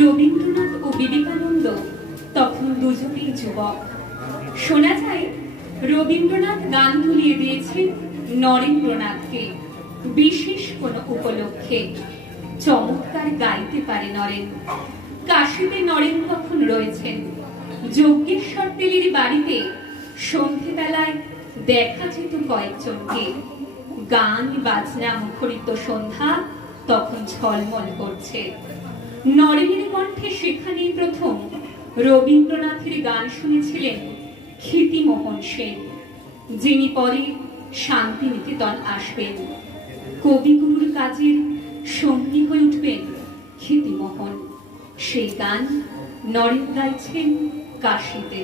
রবীন্দ্রনাথ ও বিবেকানন্দ তখন দুজনেই যুবক। শোনা যায় রবীন্দ্রনাথ গান ধুলিয়ে দিয়েছেন নরেন্দ্রনাথকে বিশেষ কোন উপলক্ষে। চমৎকার গাইতে পারে নরেন। কাশীতে নরেন তখন রয়েছেন। যজ্ঞেশ্বর তেলের বাড়িতে সন্ধ্যেবেলায় দেখা যেত কয়েকজনকে। গান বাজনা মুখরিত সন্ধ্যা তখন ঝলমল করছে। নরেনের কণ্ঠে সেখানেই প্রথম রবীন্দ্রনাথের গান শুনেছিলেন ক্ষিতিমোহন সেন, যিনি পরে শান্তিনিকেতন আসবেন। কবিগুরুর কাজের সঙ্গী হয়ে উঠবেন ক্ষিতিমোহন। সেই গান নরেন গাইছেন কাশিতে।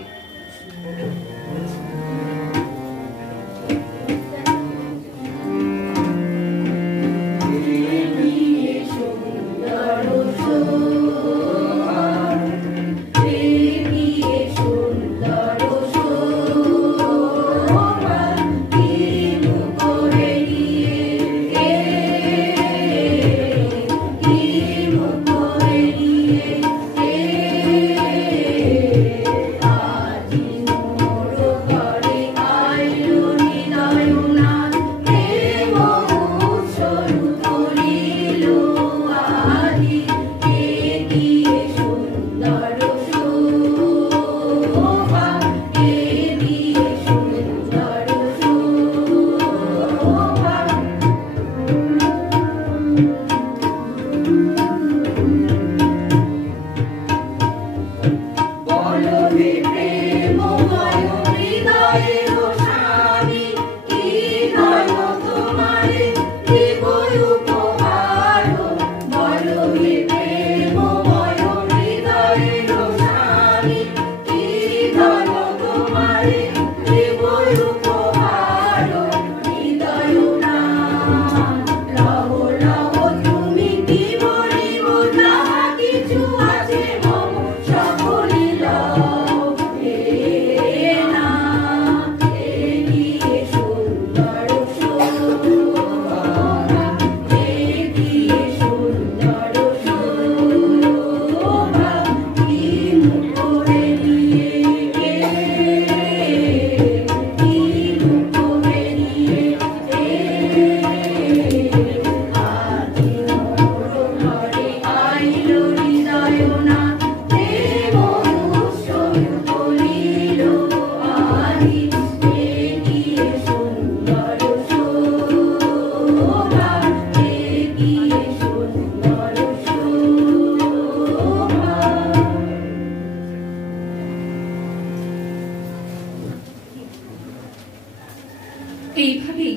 এইভাবেই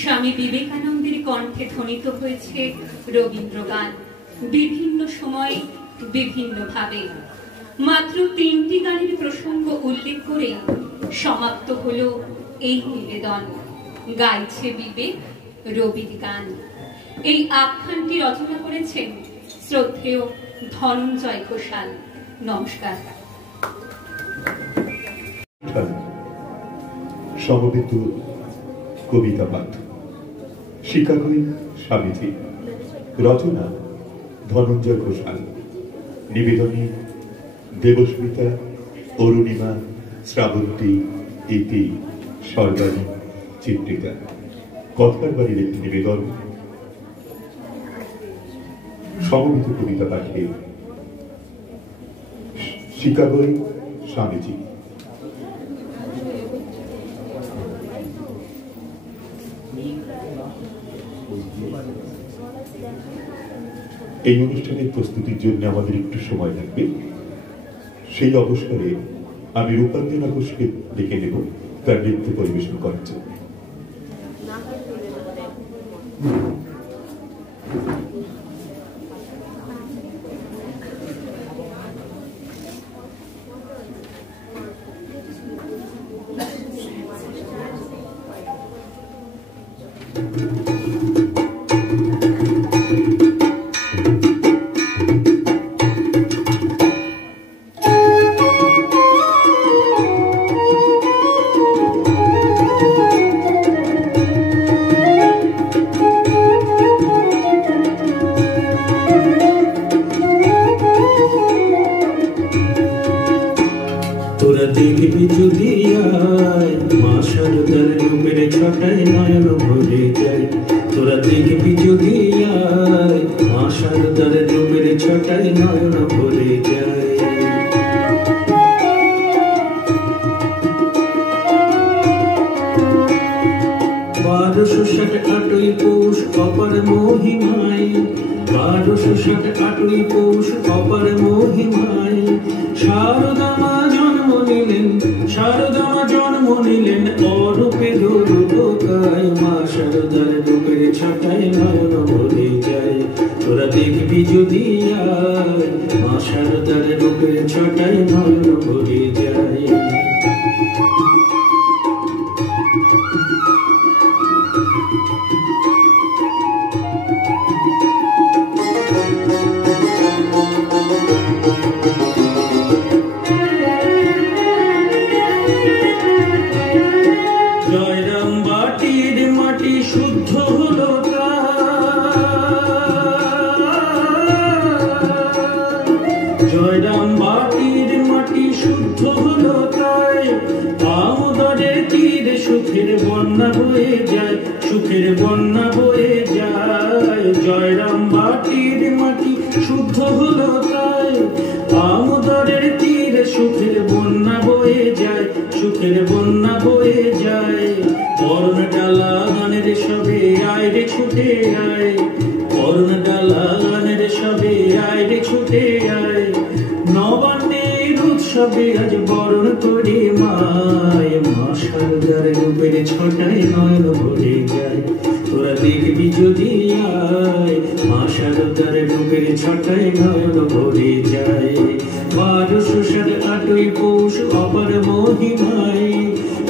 স্বামী বিবেকানন্দের কণ্ঠে ধ্বনিত হয়েছে রবীন্দ্রগান, বিভিন্ন সময়ে বিভিন্ন ভাবে। মাত্র 3টি গানের প্রসঙ্গ উল্লেখ করে সমাপ্ত হলো এই নিবেদন। গাইছে বিবেক রবির গান। এই আখ্যানটি রচনা করেছেন শ্রদ্ধেয় ধনঞ্জয় ঘোষাল। নমস্কার। সমবেত কবিতা পাঠ, শিকাগোয় স্বামীজি, রচনা ধনঞ্জয় ঘোষাল, নিবেদনী দেবস্মিতা, অরুণিমা, শ্রাবন্তী, ইতি, সর্বাণী, চিত্রিকা। কথার বাড়ির একটি নিবেদন। সমবেত কবিতা পাঠে শিকাগোয় স্বামীজি। এই অনুষ্ঠানের প্রস্তুতির জন্য আমাদের একটু সময় লাগবে। সেই অবসরে আমি রূপাঞ্জনা ঘোষকে ডেকে নেব তার নৃত্য পরিবেশন করার জন্য। তোরা দেখবি যদি আয় মা শারদার রূপের ছটায় নয়ন ভরে যায়। জয়রাম বাটির মাটি শুদ্ধ হলো জয়রাম বাটির মাটি শুদ্ধ হলো তাই আমোদরের তীরে সুখের বন্যা বয়ে যায়, সুখের বন্যা বয়ে যায়। জয়রাম বাটির মাটি শুদ্ধ হলো তাই আমোদরের তীরে সুখের বন্যা বয়ে যায়, সুখের বন্যা বয়ে যায়। করুণ ডালা গানের সবে আয় রে ছুটে আয়, করুণ ডালা গানের সবে আয় রে ছুটে আয়। নবান্নের উৎসবে আজ বরণ করে মায়, মা শারদার রূপের ছটায় নয়ন ভরে যায়। তোরা দেখবি যদি আয়, মা শারদার রূপের ছটায় নয়ন ভরে যায়। 1207 8ই পৌষ অপর মহিমায়,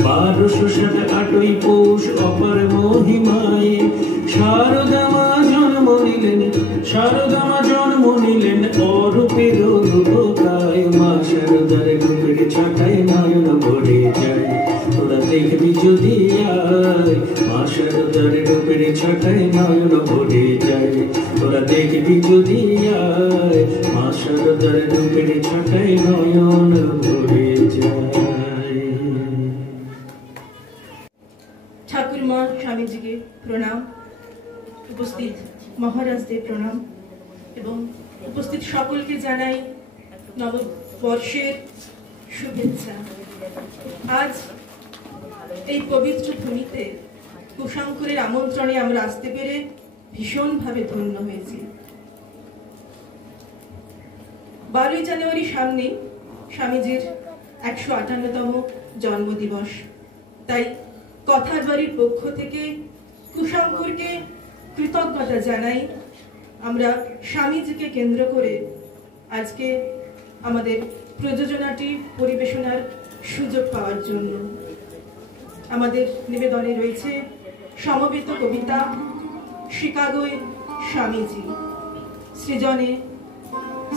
1207 8ই পৌষ অপর মহিমায়। শারদা মা জন্ম নিলেন, শারদা মা জন্ম নিলেন অরূপের রূপকায়। মা শারদার রূপের ছটায় নয়ন ভরে যায়। তোরা দেখবি যদি আয়, মা শারদার রূপের ছটায় নয়ন ভরে যায়। তোরা দেখবি যদি আয়, মা শারদার রূপের ছটায় নয়ন ভরে যায়। ঠাকুর মা স্বামীজিকে প্রণাম, উপস্থিত মহারাজদের প্রণাম এবং উপস্থিত সকলকে জানাই নববর্ষের শুভেচ্ছা। আজ এই পবিত্র ভূমিতে কুশঙ্করের আমন্ত্রণে আমরা আসতে পেরে ভীষণভাবে ধন্য হয়েছি। 12ই জানুয়ারি সামনে স্বামীজির 158তম জন্মদিবস, তাই কথার বাড়ির পক্ষ থেকে কুশঙ্করকে কৃতজ্ঞতা জানাই। আমরা স্বামীজিকে কেন্দ্র করে আজকে আমাদের প্রযোজনাটি পরিবেশনার সুযোগ পাওয়ার জন্য। আমাদের নিবেদনে রয়েছে সমবেত কবিতা শিকাগোয় স্বামীজি, সৃজনে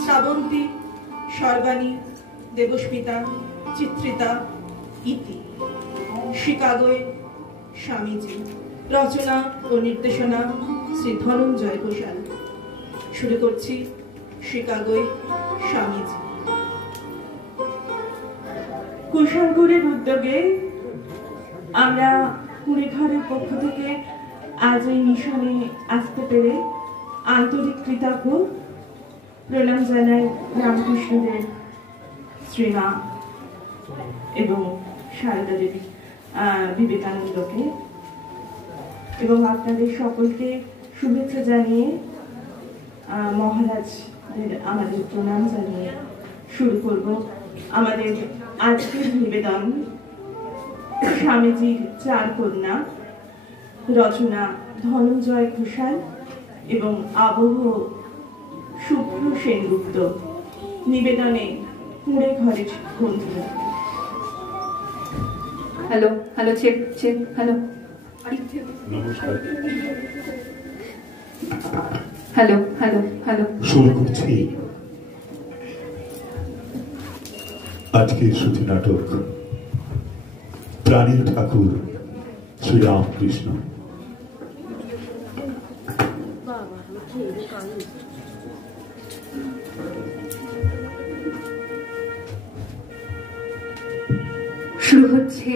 শ্রাবন্তী, সর্বাণী, দেবস্মিতা, চিত্রিতা ইতি। শিকাগোয় স্বামীজি, রচনা ও নির্দেশনা শ্রী ধনঞ্জয় ঘোষাল। শুরু করছি শিকাগোয় স্বামীজি। কুশঙ্করের উদ্যোগে আমরা কুড়িঘরের পক্ষ থেকে আজ এই মিশনে আসতে পেরে আন্তরিক কৃতজ্ঞ। প্রণাম জানাই রামকৃষ্ণদেব, শ্রীমা এবং সারদা দেবী, বিবেকানন্দকে এবং আপনাদের সকলকে শুভেচ্ছা জানিয়ে মহারাজদের আমাদের প্রণাম জানিয়ে শুরু করব আমাদের আজকের নিবেদন। স্বামীজির 4 কন্যা, রচনা ধনঞ্জয় ঘোষাল এবং আবহ শুভ্র সেনগুপ্ত। নিবেদনে কুড়ে ঘরের বন্ধুরা। Hello hello, check check, hello নমস্কার। Hello hello hello. শুরু করছি আজকের শ্রুতি নাটক প্রাণীর ঠাকুর শ্রীরামকৃষ্ণ। শুরু হচ্ছে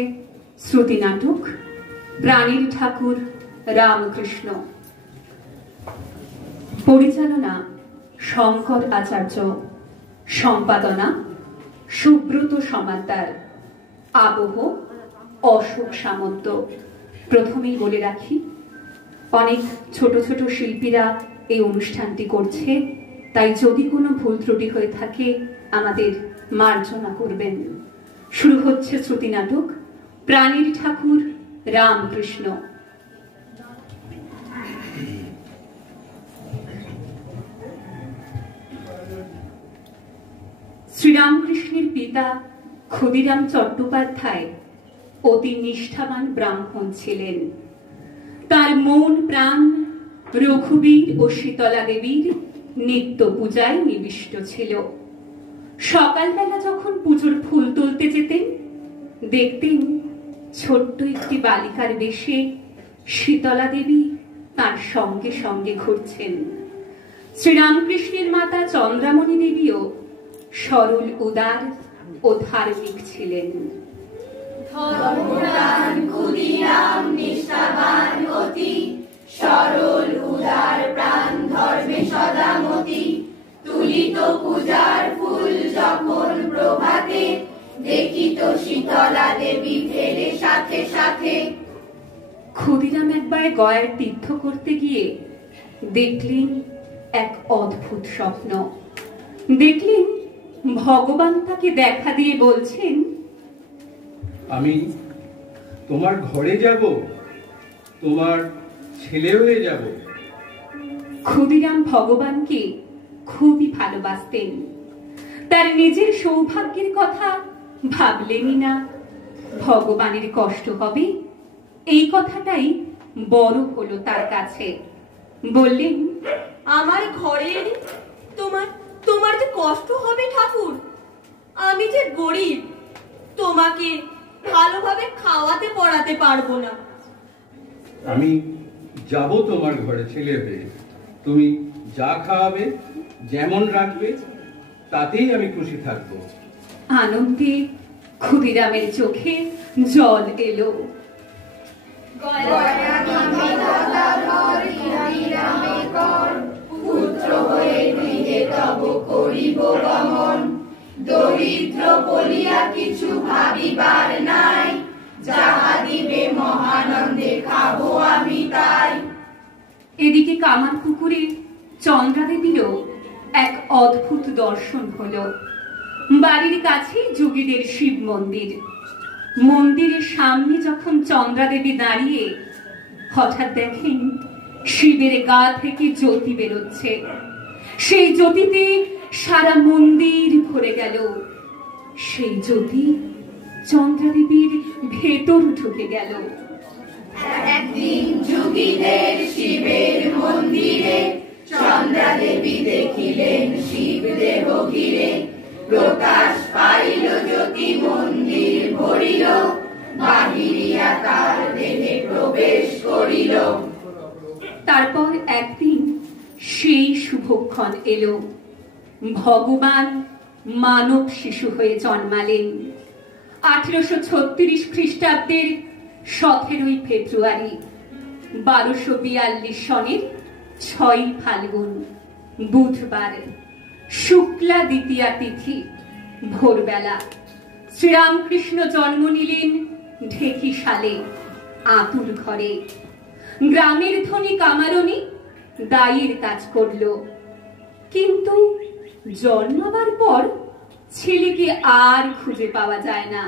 শ্রুতি নাটক প্রাণীর ঠাকুর রামকৃষ্ণ। পরিচালনা শঙ্কর আচার্য, সম্পাদনা সুব্রত সমাদ্দার, আবহ অশোক সামন্ত। প্রথমেই বলে রাখি, অনেক ছোট ছোট শিল্পীরা এই অনুষ্ঠানটি করছে, তাই যদি কোনো ভুল ত্রুটি হয়ে থাকে আমাদের মার্জনা করবেন। শুরু হচ্ছে শ্রুতি নাটক প্রাণীর ঠাকুর রামকৃষ্ণ। শ্রীরামকৃষ্ণের পিতা ক্ষুদিরাম চট্টোপাধ্যায় অতি নিষ্ঠাবান ব্রাহ্মণ ছিলেন। তার মন প্রাণ রঘুবীর ও শীতলা দেবীর নিত্য পূজায় নিবিষ্ট ছিল। সকালবেলা যখন পুজোর ফুল তুলতে যেতেন, দেখতেন ছোট্ট একটি বালিকার বেশে শীতলা দেবী তার সঙ্গে সঙ্গে ঘুরছেন। শ্রীরামকৃষ্ণের মাতা চন্দ্রামণি দেবীও সরল উদার ও ধার্মিক ছিলেন। ধর্মপ্রাণ ক্ষুদিরাম নিষ্ঠাবান অতি, সরল উদার প্রাণ ধর্মে সদামতি। তুলিত পূজার ফুল যখন প্রভাতে, দেখিত শীতলা দেবী ফেলে সাথে সাথে। ক্ষুদিরাম একবার গয়ার তীর্থ করতে গিয়ে দেখলেন এক অদ্ভুত স্বপ্ন। দেখলেন ভগবান তাকে দেখা দিয়ে বলছেন, আমি তোমার ঘরে যাব, তোমার ছেলে হয়ে যাব। ক্ষুদিরাম ভগবানকে খুবই ভালোবাসতেন। তার নিজের সৌভাগ্যের কথা ভাবলেনই না। ভগবানের কষ্ট হবে এই কথাটাই বড় হলো তার কাছে। বললেন, আমার ঘরের তোমার যে কষ্ট হবে ঠাকুর। আমি যে গরিব, তোমাকে ভালোভাবে খাওয়াতে পড়াতে পারবো না। আমি যাব তোমার ঘরে ছেলে হয়ে, তুমি যা খাওয়াবে, যেমন রাখবে, তাতেই আমি খুশি থাকবো। আনন্দে ক্ষুদিরামের চোখে জল এলো। পুত্র হয়ে গৃহে তব করিব গমন। দরিদ্র বলিয়া কিছু ভাবিবার নাই, যাহা দিবে মহানন্দে খাবো আমি তাই। এদিকে কামারপুকুরে চন্দ্রাদেবীরও এক অদ্ভুত দর্শন হলো। বাড়ির কাছে যোগীদের শিব মন্দির। মন্দিরের সামনে যখন চন্দ্রাদেবী দাঁড়িয়ে, হঠাৎ দেখেন শিবের গা থেকে জ্যোতি বেরোচ্ছে। সেই জ্যোতিতে সারা মন্দির ভরে গেল। সেই জ্যোতি চন্দ্রাদেবীর ভেতর ঢুকে গেল। একদিন যোগীদের শিবের মন্দিরে, চন্দ্রাদেবী দেখিলেন শিব দেহ ঘিরে। প্রকাশ পাইল জ্যোতি মন্দির ভরিল, বাহিরিয়া তার দেহে প্রবেশ করিল। তারপর একদিন সেই শুভক্ষণ এলো। ভগবান মানব শিশু হয়ে জন্মালেন। 1836 খ্রিস্টাব্দের 17 ফেব্রুয়ারি, 1242 সনের 6 ফাল্গুন, বুধবার, শুক্লা দ্বিতীয়া তিথি, ভোরবেলা শ্রীরামকৃষ্ণ জন্ম নিলেন ঢেকিশালে, আতুর ঘরে। গ্রামের ধনী কামারণী দায়ের কাজ করলো, কিন্তু জন্মাবার পর ছেলেকে আর খুঁজে পাওয়া যায় না।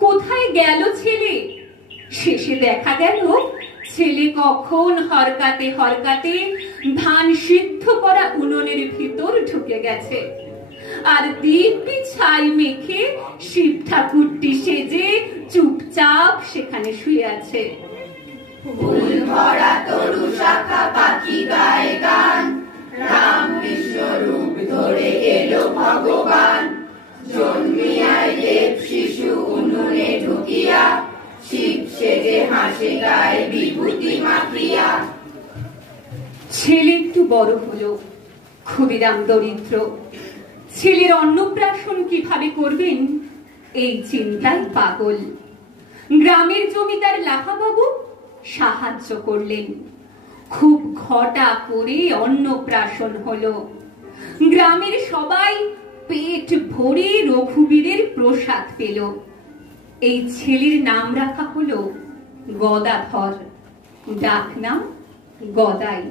কোথায় গেল ছেলে? শেষে দেখা গেল ছেলে কখন হরকাতে হরকাতে ধান সিদ্ধ করা উনুনের ভিতর ঢুকে গেছে, আর দিব্যি ছাই মেখে শিব ঠাকুরটি সেজে চুপচাপ সেখানে শুয়ে আছে। ফুল ভরা তরু শাখা পাখি গায়ে গান, রামকৃষ্ণ রূপ ধরে এলো ভগবান। জন্মিয়ায় দেব শিশু উনুনে ঢুকিয়া, শিব সেজে হাসে গায়ে বিভূতি মাখিয়া। ছেলে একটু বড় হলো, ক্ষুদিরাম দরিদ্র। ছেলের অন্নপ্রাশন কিভাবে করবেন এই চিন্তায় পাগল। গ্রামের জমিদার লাহাবাবু সাহায্য করলেন। খুব ঘটা করে অন্নপ্রাশন হলো। গ্রামের সবাই পেট ভরে রঘুবীরের প্রসাদ পেল। এই ছেলের নাম রাখা হলো গদাধর, ডাক নাম গদাই।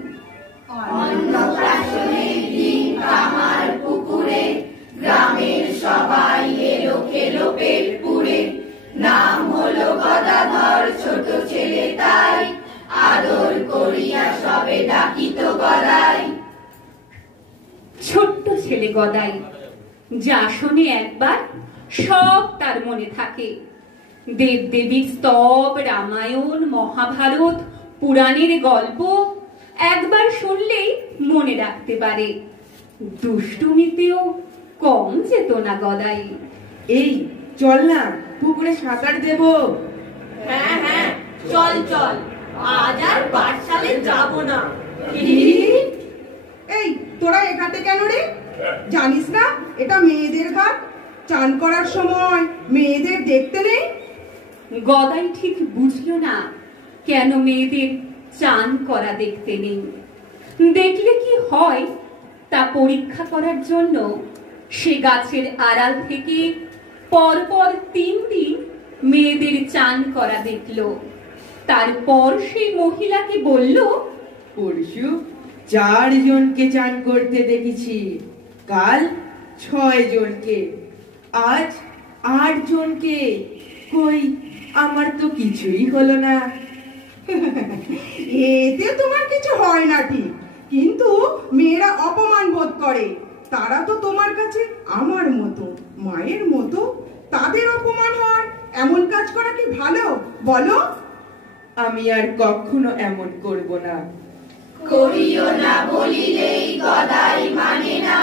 অন্নপ্রাশনের দিন কামার পুকুরে, গ্রামের সবাই এলো খেলো পেট পুরে। নাম হলো গদাধর, ছোট ছেলে তাই, আদর করিয়া সবে ডাকিত গদাই। ছোট্ট ছেলে গদাই যা শোনে একবার সব তার মনে থাকে। দেবদেবীর স্তব, রামায়ণ, মহাভারত, পুরাণের গল্প একবার শুনলেই মনে রাখতে পারে। দুষ্টুমিতেও কম যেত না গদাই। এই চল না, পুকুরে সাঁতার দেব। হ্যাঁ হ্যাঁ, চল চল, আজ আর পাঠশালে যাব না। এই তোরা এখানে কেন রে? জানিস না এটা মেয়েদের ঘাট? চান করার সময় মেয়েদের দেখতে নেই? গদাই ঠিক বুঝলো না কেন মেয়েদের চান করা দেখতে নেই। দেখলে কি হয় তা পরীক্ষা করার জন্য সে গাছের আড়াল থেকে পরপর 3 দিন মেয়েদের চান করা দেখলো। তারপর সেই মহিলাকে বলল, পরশু 4 জনকে চান করতে দেখেছি, কাল 6 জনকে, আজ 8 জনকে। কই আমার তো কিছুই হলো না। এতে তোমার কিছু হয় না ঠিক, কিন্তু মেয়েরা অপমান বোধ করে। তারা তো তোমার কাছে আমার মতো, মায়ের মতো, তাদের অপমান হয়। এমন কাজ করা কি ভালো বলো? আমি আর কখনো এমন করব না। করিও না বলিলেই গদাই মানে না,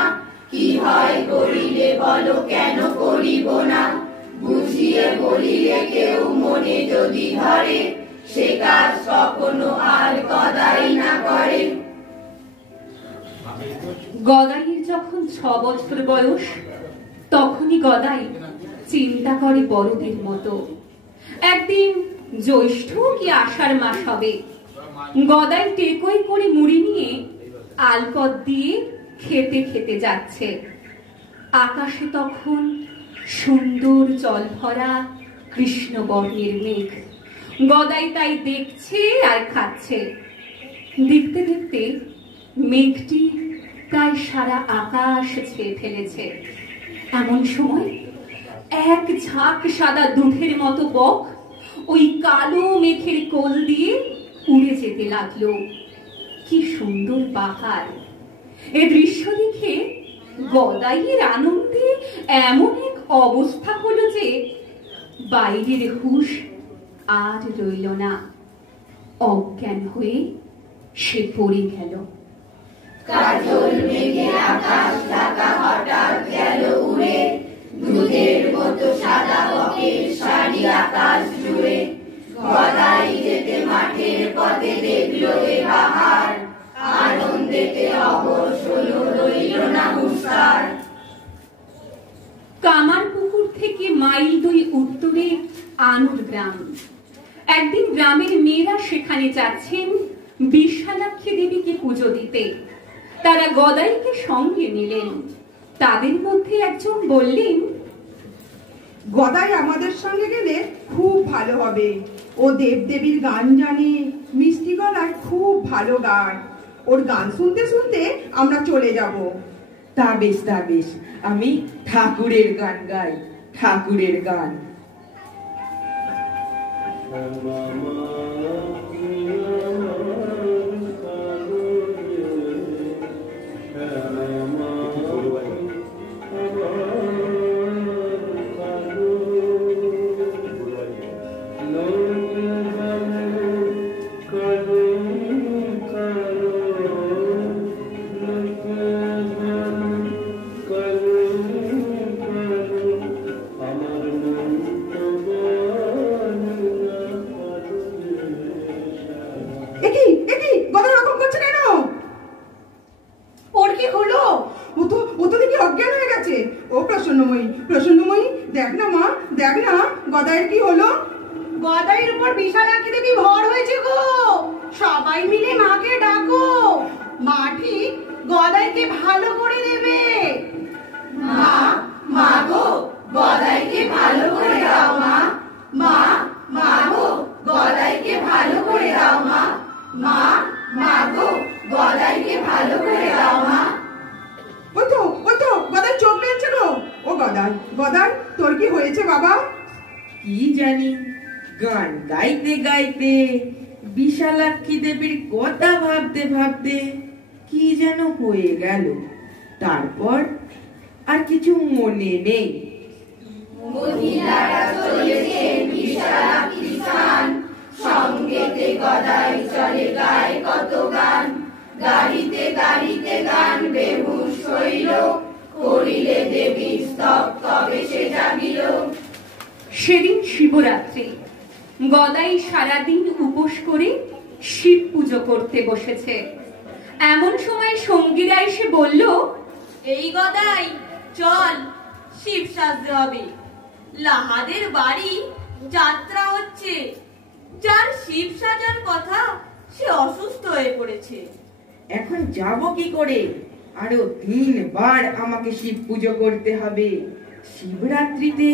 কি হয় করিলে বলো কেন করিব না। বুঝিয়ে বলিলে কেউ মনে যদি ধরে, সে কাজ কখনো আর গদাই না করে। গদাইয়ের যখন 6 বছর বয়স, তখনই গদাই চিন্তা করে বড়দের মতো। একদিন জ্যৈষ্ঠ কি আষাঢ় মাস হবে, গদাই টেকই করে মুড়ি নিয়ে আলপথ দিয়ে খেতে খেতে যাচ্ছে। আকাশে তখন সুন্দর জল ভরা কৃষ্ণ বর্ণের মেঘ। গদাই তাই দেখছে আর খাচ্ছে। দেখতে দেখতে মেঘটি প্রায় সারা আকাশ ছেয়ে ফেলেছে। এমন সময় এক ঝাঁক সাদা দুধের মতো বক ওই কালো মেঘের কোল দিয়ে উড়ে যেতে লাগলো। কি সুন্দর পাহাড়! এ দৃশ্য দেখে গদাইয়ের আনন্দে এমন এক অবস্থা হলো যে বাইরের হুঁশ আর রইল না। অজ্ঞান হয়ে সে পড়ে গেল। কাজল মেঘে আকাশ ঢাকা হঠাৎ গেল উড়ে, দুধের মতো সাদা বকের শাড়ি আকাশ জুড়ে। গদাই যেতে মাঠের পথে দেখলো এ বাহার, আনন্দেতে অবশ হলো, রইল না হুঁশার। কামারপুকুর থেকে মাইল 2 উত্তরে আনুর গ্রাম। একদিন গ্রামের মেয়েরা সেখানে যাচ্ছেন বিশালাক্ষী দেবীকে পুজো দিতে। তারা গদাইকে সঙ্গে নিলেন। তাদের মধ্যে একজন বললেন, গদাই আমাদের সঙ্গে গেলে খুব ভালো হবে। ও দেবদেবীর গান জানে, মিষ্টি গলায় খুব ভালো গান। ওর গান শুনতে শুনতে আমরা চলে যাব। তা বেশ, তা বেশ, আমি ঠাকুরের গান গাই, ঠাকুরের গান। দেখ না মা, দেখ না গদাইয়ের কি হলো। গদাইয়ের উপর বিশালাক্ষী দেবী ভর হয়েছে গো। সবাই মিলে মাকে ডাকো, মা ঠিক গদাইকে ভালো করে দেবে। মা, মা গো, গদাইকে ভালো করে দাও মা। মা, মা গো, গদাইকে ভালো করে দাও মা। মা, মা গো, গদাইকে ভালো করে দাও মা। ওই তো গদাই চোখ মেলছে গো। ও গদাই, গদাই তোর কি হয়েছে বাবা? কি জানি, গান গাইতে গাইতে বিশালাক্ষী দেবীর কথা ভাবতে ভাবতে কি যেন হয়ে গেল। তারপর আর কিছু মনে নেই। মহিলারা চলেছেন বিশালাক্ষী স্থান, সঙ্গেতে গদাই চলে গায়ে কত গান, গাড়িতে গাড়িতে গান বেহুশ হইল, করিলে দেবী স্তব কবে সে জাগিল। সেদিন শিবরাত্রি। গদাই সারাদিন উপোস করে শিব পুজো করতে বসেছে। এমন সময় সঙ্গীরা এসে বলল, এই গদাই চল, শিব সাজতে হবে। লাহাদের বাড়ি যাত্রা হচ্ছে, যার শিব সাজার কথা সে অসুস্থ হয়ে পড়েছে। এখন যাব কি করে? আরো 3 বার আমাকে শিব পুজো করতে হবে। শিবরাত্রিতে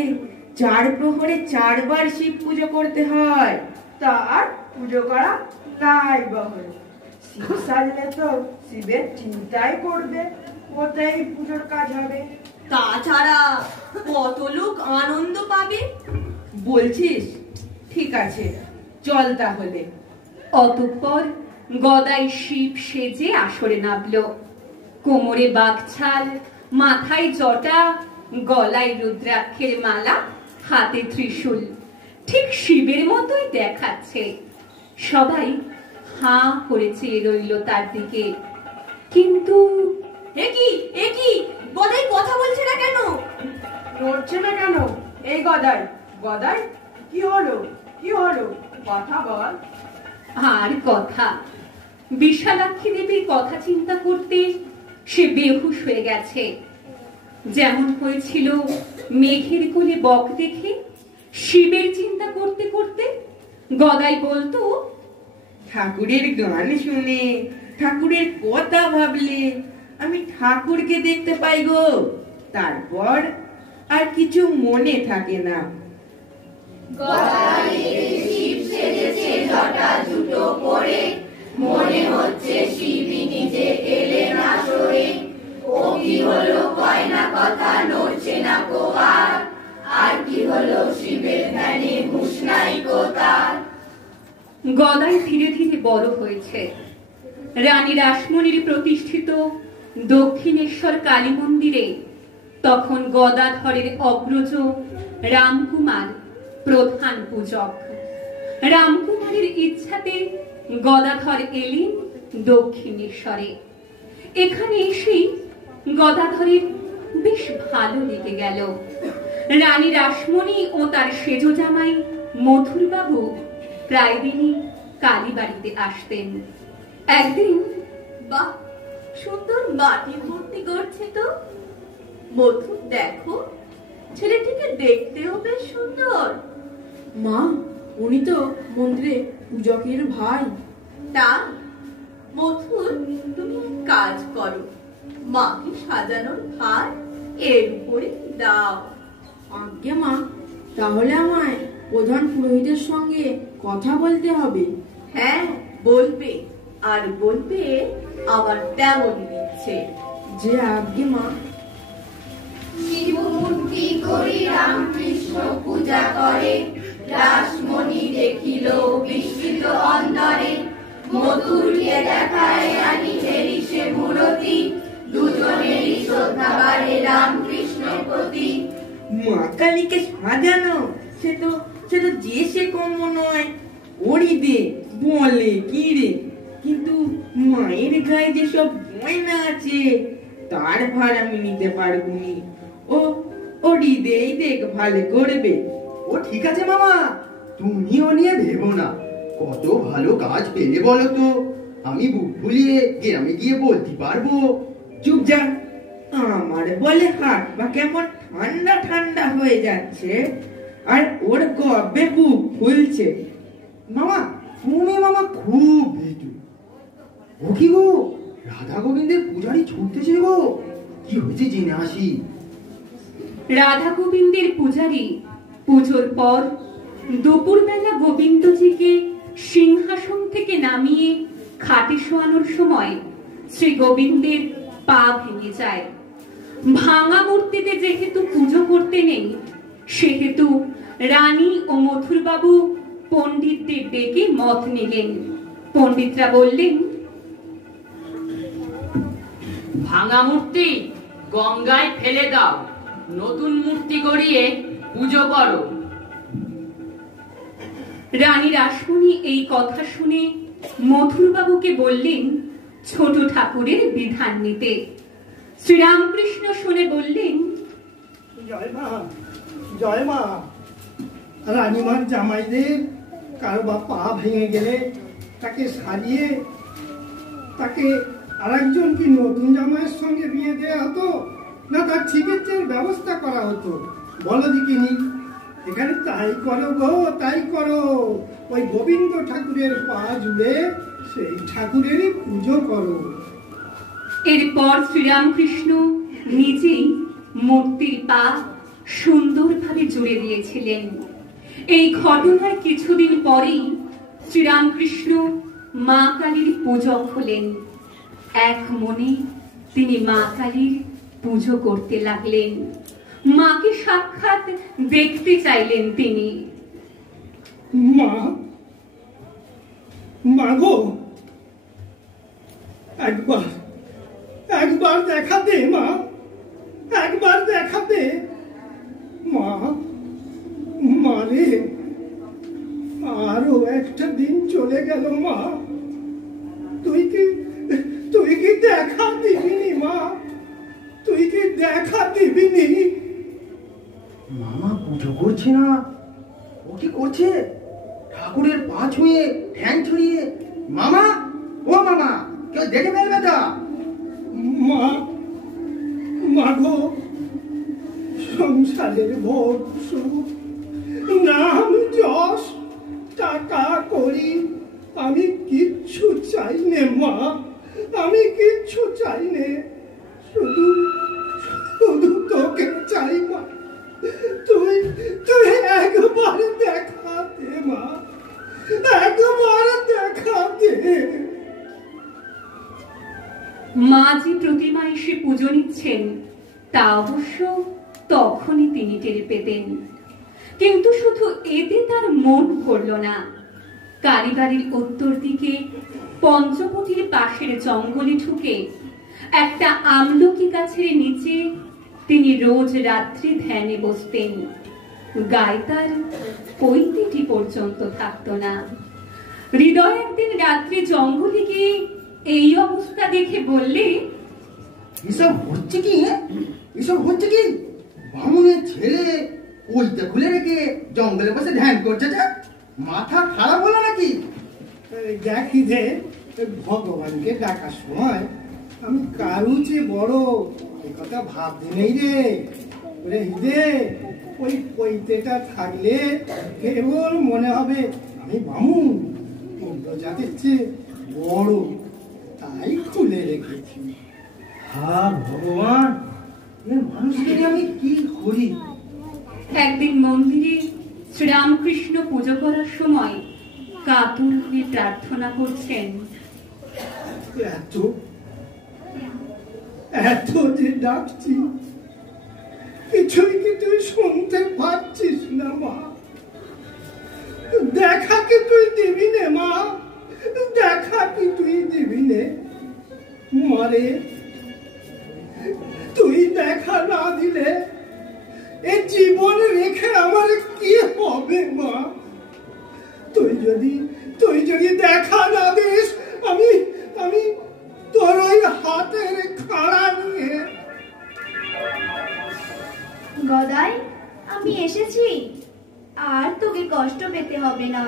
4 প্রহরে 4 বার শিব পুজো করতে হয়। তার পুজো করা নাই বহল। শিব সাজলে তো শিবের চিন্তাই করবে, ওটাই পুজোর কাজ হবে। তাছাড়া কত লোক আনন্দ পাবে। বলছিস? ঠিক আছে, চল তাহলে। অতঃপর গদাই শিব সেজে আসরে নামল। কোমরে বাঘছাল, মাথায় জটা, গলায় রুদ্রাক্ষের মালা, হাতে ত্রিশূল। ঠিক শিবের মতোই দেখাচ্ছে। সবাই হাঁ করে চেয়ে রইল তার দিকে। কিন্তু একই গদাই কথা বলছে না কেন? নড়ছে না কেন? এই গদাই, গদাই কি হলো? কি হলো? কথা বল। আর কথা? বিশালাক্ষী দেবীর কথা চিন্তা করতে সে বেহুশ হয়ে গেছে। যেমন হয়েছিল মেঘের কোলে বক দেখে। শিবের চিন্তা করতে করতে গদাই বলতো, ঠাকুরের গান শুনে, ঠাকুরের কথা ভাবলে আমি ঠাকুরকে দেখতে পাই গো। তারপর আর কিছু মনে থাকে না। গদাই শিব সেজেছে জটা জুটো পরে, মনে হচ্ছে শিবই নিজে এলেন আসরে। ও কি হলো কয় না কথা, নড়ছে না কো আর কি হলো শিবের ধ্যানে হুঁশ নাই কো তার। গদাই ধীরে ধীরে বড় হয়েছে। রানী রাসমণির প্রতিষ্ঠিত দক্ষিণেশ্বর কালী মন্দিরে তখন গদাধরের অগ্রজ রামকুমার প্রধান পূজক। রামকুমারের ইচ্ছাতে গদাধর এলেন দক্ষিণেশ্বরে। এখানে এসেই গদাধরের বেশ ভালো লেগে গেল। রানী রাসমণি ও তার সেজ জামাই মথুরবাবু প্রায় দিনই কালীবাড়িতে আসতেন। একদিন, বাহ, সুন্দর মাটির মূর্তি গড়ছে তো। মধু দেখো, ছেলেটিকে দেখতেও বেশ সুন্দর। মা, উনি তো মন্দিরে পূজকের ভাই। তা মথুর, তুমি কাজ করো, মাকে সাজানোর ভার এর উপরে দাও। আজ্ঞে মা, তাহলে আমায় প্রধান পুরোহিতের সঙ্গে কথা বলতে হবে। হ্যাঁ, বলবে, আর বলবে আমার তেমন ইচ্ছে। যে আজ্ঞে মা। শিব মূর্তি করি রামকৃষ্ণ পূজা করে, রাসমণি দেখিল বিস্মিত অন্তরে। মধুরকে দেখায় নিজেরই সে মূরতি, দুজনেরই শ্রদ্ধা বাড়ে রামকৃষ্ণের প্রতি। মা কালীকে সাজানো, সে তো যে সে কম নয়। ওরি দে বলে কি রে, কিন্তু মায়ের গায়ে যে সব গয়না আছে তার ভার আমি নিতে পারবো নি। ও হৃদয় দেখভাল করবে। ও ঠিক আছে মামা, তুমিও নিয়ে ভেবো না। কত ভালো কাজ পেলে বলো তো, আমি বুক ভুলিয়ে গ্রামে গিয়ে বলতে পারবো। চুপ যা। আমার বলে হাত বা কেমন ঠান্ডা ঠান্ডা হয়ে যাচ্ছে, আর ওর গবে বুক ফুলছে। মামা, তুমি মামা খুব ভীতু। ও কি গো, রাধা গোবিন্দের পূজারি ছুটতেছে গো। কি হয়েছে জেনে আসি। রাধা গোবিন্দের পূজারী পুজোর পর দুপুরবেলা গোবিন্দজিকে সিংহাসন থেকে নামিয়ে খাটে শোয়ানোর সময় শ্রী গোবিন্দের পা ভেঙে যায়। ভাঙা মূর্তিতে যেহেতু পুজো করতে নেই, সেহেতু রানী ও মথুরবাবু পণ্ডিতদের ডেকে মত নিলেন। পণ্ডিতরা বললেন, ভাঙা মূর্তি গঙ্গায় ফেলে দাও, নতুন মূর্তি গড়িয়ে পুজো করো। রানী রাসমণি এই কথা শুনে মথুরবাবুকে বললেন ছোট ঠাকুরের বিধান নিতে। শ্রীরামকৃষ্ণ শুনে বললেন, জয় মা, জয় মা। রানীমার জামাইদের কারো বা পা ভেঙে গেলে তাকে সারিয়ে তাকে আরেকজন কি নতুন জামাইয়ের সঙ্গে বিয়ে দেওয়া হতো, না তার চিকিৎসার ব্যবস্থা করা হতো? বলো দেখিনি। এখানে তাই করো গো, তাই করো। ওই গোবিন্দ ঠাকুরের পা জুড়ে সেই ঠাকুরেরই পুজো করো। এরপর শ্রীরামকৃষ্ণ নিজেই মূর্তির পা সুন্দরভাবে জুড়ে দিয়েছিলেন। এই ঘটনার কিছুদিন পরেই শ্রীরামকৃষ্ণ মা কালীর পূজক হলেন। এক মনে তিনি মা কালীর পুজো করতে লাগলেন। মাকে সাক্ষাৎ দেখতে চাইলেন তিনি। মা, মা গো, একবার একবার দেখা দে মা, একবার দেখা দে মা। মারে, আরো একটা দিন চলে গেল মা, তুই কি দেখা দিবিনি মা? তুই কি দেখা দিবিনি? মামা পুজো করছে না, ও কি করছে? ঠাকুরের পা ছুঁয়ে ঠ্যাং ছড়িয়ে। মামা, ও মামা, কেউ দেখে ফেলবে তা? মা, মাগো, সংসারের ভোগ সুখ, নাম যশ, টাকা করি, আমি কিচ্ছু চাই নে মা, আমি কিচ্ছু চাই নে। শুধু শুধু তোকে চাই মা। তুই তুই একবার দেখা দে মা, একবার দেখা দে। মা যে প্রতিমা এসে পুজো নিচ্ছেন তা অবশ্য তখনই তিনি টের পেতেন, কিন্তু শুধু এতে তার মন ভরল না। কালীবাড়ির উত্তর দিকে পঞ্চবটির পাশের জঙ্গলে ঢুকে একটা আমলকি গাছের নিচে তিনি রোজ রাত্রি ধ্যানে বসতেন। গায়ে তার কৈতিটি পর্যন্ত থাকতো না। হৃদয় একদিন রাত্রে জঙ্গলে গিয়ে এই অবস্থা দেখে বললে, এসব হচ্ছে কি? এসব হচ্ছে কি? বামুনের ছেলে ওইটা খুলে রেখে জঙ্গলে বসে ধ্যান করছে, যে মাথা খারাপ হলো নাকি? দেখি যে ভগবানকে ডাকার সময় আমি কারু চেয়ে বড় এই কথা ভাবতে নেই রে। ওরে হিদে, ওই পৈতেটা থাকলে কেবল মনে হবে আমি বামুন, অন্য জাতের চেয়ে বড়, তাই খুলে রেখেছি। হ্যাঁ ভগবান, মানুষকে আমি কি করি? একদিন মন্দিরে শ্রীরামকৃষ্ণ পুজো করার সময় কাতর হয়ে প্রার্থনা করছেন, এত এত যে ডাকছি, কিছুই কি তুই শুনতে পাচ্ছিস না মা? দেখা কি তুই দিবি নে মা? দেখা কি তুই দিবি নে মারে? তুই দেখা না দিলে এ জীবন রেখে আমার কি হবে মা? তুই যদি দেখা না দিস, আমি আমি তোর ওই হাতের খাড়া নিয়ে। গদাই, আমি এসেছি, আর তোকে কষ্ট পেতে হবে না।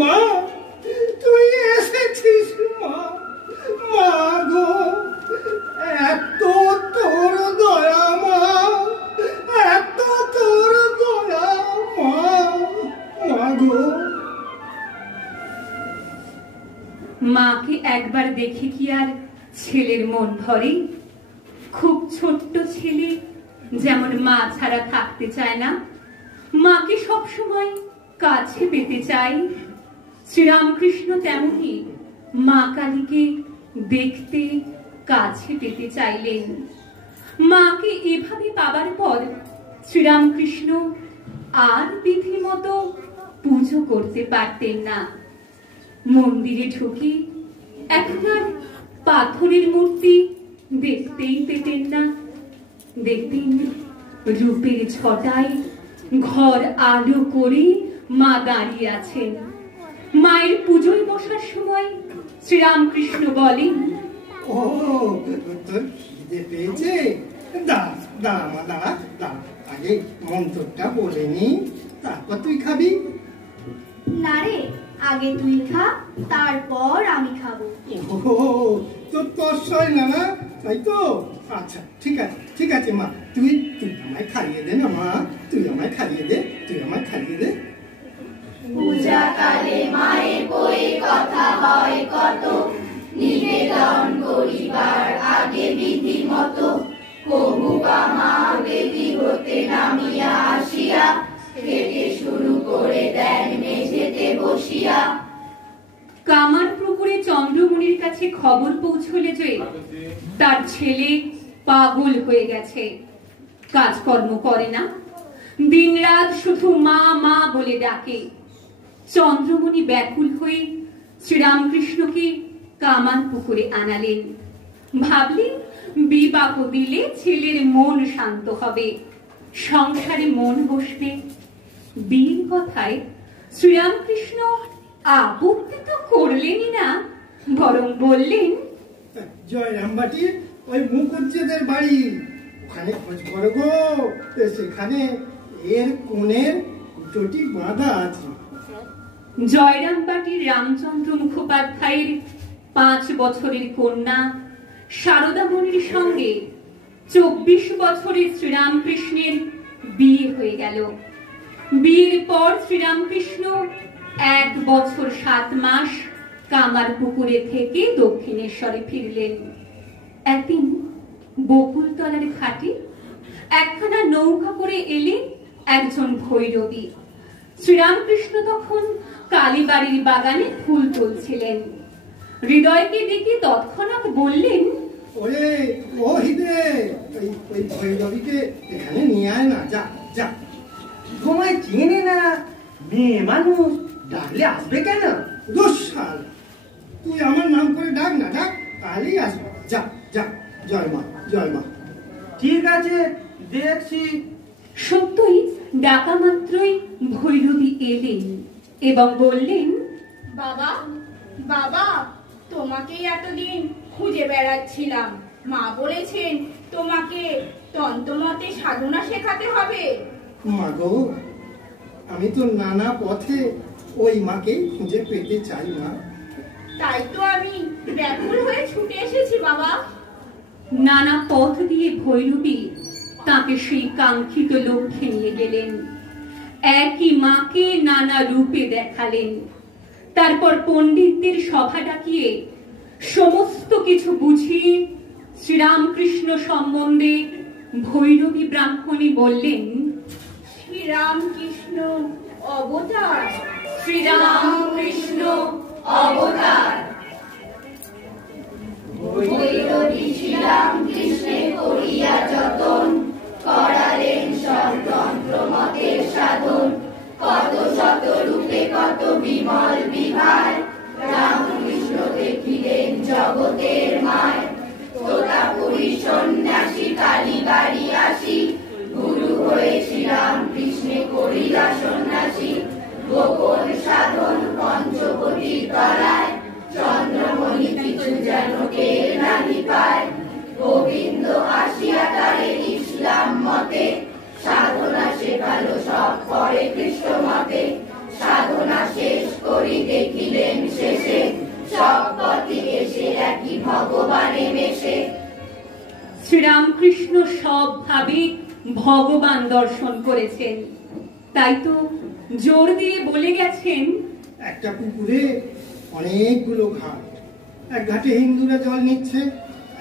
মা, তুই এসেছিস মা? মা গো, এত তোর দয়া মা, এত তোর দয়া মা, মা গো। মাকে একবার দেখে কি আর ছেলের মন ভরে? খুব ছোট্ট ছেলে যেমন মা ছাড়া থাকতে চায় না, মাকে সবসময় কাছে পেতে চায়, শ্রীরামকৃষ্ণ তেমনি মা কালীকে দেখতে কাছে পেতে চাইলেন। মাকে এভাবে পাবার পর শ্রীরামকৃষ্ণ আর বিধি মতো পুজো করতে পারতেন না। মন্দিরে ঢুকে এখন আর পাথরের মূর্তি দেখতেই পেতেন না। দেখতেন রূপের ছটায় ঘর আলো করে মা দাঁড়িয়ে আছেন। মায়ের পুজোয় বসার সময় শ্রীরামকৃষ্ণ বলেন, ও তোর খিদে পেয়েছে? দাঁড়া মা, দাঁড়া, আগে মন্ত্রটা বলে নি, তারপর তুই খাবি। না রে, আগে তুই খা, তারপর আমি খাবো। ও তোর তসয় না, তাই তো? আচ্ছা ঠিক আছে মা, তুই আমায় খাইয়ে দে না মা, তুই আমায় খাইয়ে দে। পূজা কালে মায়ের বই কথা হয় কত, নিবেদন করিবার আগে বিধি মতো, কবু বা মা বেদি হতে নামিয়া আসিয়া, খেতে শুরু করে দেন মেঝেতে বসিয়া। কামার পুকুরে চন্দ্রমণির কাছে খবর পৌঁছলে যে তার ছেলে পাগল হয়ে গেছে, কাজকর্ম করে না, দিনরাত শুধু মা মা বলে ডাকে। চন্দ্রমণি ব্যাকুল হয়ে শ্রীরামকৃষ্ণকে কামান পুকুরে আনালেন। ভাবলেন বিবাহ দিলে ছেলের মন শান্ত হবে, সংসারে মন বসবে। বিয়ের কথায় শ্রীরামকৃষ্ণ আপত্তি তো করলেনই না, বরং বললেন, জয়রামবাটির ওই মুখুজ্জেদের বাড়ি, ওখানে খোঁজ করো গো, সেখানে এর কোণের দুটি বাঁধা আছে। জয়রামবাটির রামচন্দ্র মুখোপাধ্যায়ের 5 বছরের কন্যা শারদামণির সঙ্গে 24 বছরের শ্রীরামকৃষ্ণের বিয়ে হয়ে গেল। বিয়ের পর শ্রীরামকৃষ্ণ 1 বছর 7 মাস কামার পুকুরে থেকে দক্ষিণেশ্বরে ফিরলেন। একদিন বকুলতলার ঘাটে একখানা নৌকা করে এলে একজন ভৈরবী। শ্রীরামকৃষ্ণ তখন কালীবাড়ির বাগানে ফুল তুলছিলেন। হৃদয়কে ডেকে তৎক্ষণাৎ বললেন, ওরে ও হিদে, ওই ভৈরবীকে এখানে নিয়ে আয় না, যা। তোমায় চেনে না, মেয়ে মানুষ, ডাকলে আসবে কেন? দুঃসাল, তুই আমার নাম করে ডাক না, তাহলেই আসবে। যা, জয় মা। ঠিক আছে, দেখছি। সত্যই ডাকা মাত্রই ভৈরবী এলেন এবং বললেন, বাবা, তোমাকেই এতদিন খুঁজে বেড়াচ্ছিলাম। মা বলেছেন তোমাকে তন্ত্রমতে সাধনা শেখাতে হবে। মা গো, আমি তো নানা পথে ওই মাকেই খুঁজে পেতে চাই মা। তাই তো আমি ব্যাকুল হয়ে ছুটে এসেছি বাবা। নানা পথ দিয়ে ভৈরবী তাকে সেই কাঙ্ক্ষিত লক্ষ্যে নিয়ে গেলেন। একই মাকে নানা রূপে দেখালেন। তারপর পণ্ডিতদের সভা ডাকিয়ে সমস্ত কিছু বুঝিয়ে শ্রীরামকৃষ্ণ সম্বন্ধে ভৈরবী ব্রাহ্মণী বললেন, শ্রীরামকৃষ্ণ অবতার, শ্রীরামকৃষ্ণ অবতার। ভৈরবী শ্রীরামকৃষ্ণে করিয়া যতন, করালেন সব তন্ত্রমতের সাধন। কত শত রূপে কত বিমল বিভার, রামকৃষ্ণ দেখিলেন জগতের মায়। তোতাপুরী সন্ন্যাসী কালীবাড়ি আসি, গুরু হয়ে শ্রীরামকৃষ্ণে করিলা সন্ন্যাসী। গোপন সাধন পঞ্চবটির তলায়, চন্দ্রমণি কিছু যেন টের নাহি পায়। গোবিন্দ আসিয়া তারে ইসলাম মতে, সাধনা শেখালো সব পরে কৃষ্ণ মতে। সাধনা শেষ করি দেখিলেন শেষে, সব পথে এসে একই ভগবানে মেশে। শ্রীরামকৃষ্ণ সব ভাবে ভগবান দর্শন করেছেন, তাই তো জোর দিয়ে বলে গেছেন, একটা পুকুরে অনেকগুলো ঘাট, এক ঘাটে হিন্দুরা জল নিচ্ছে,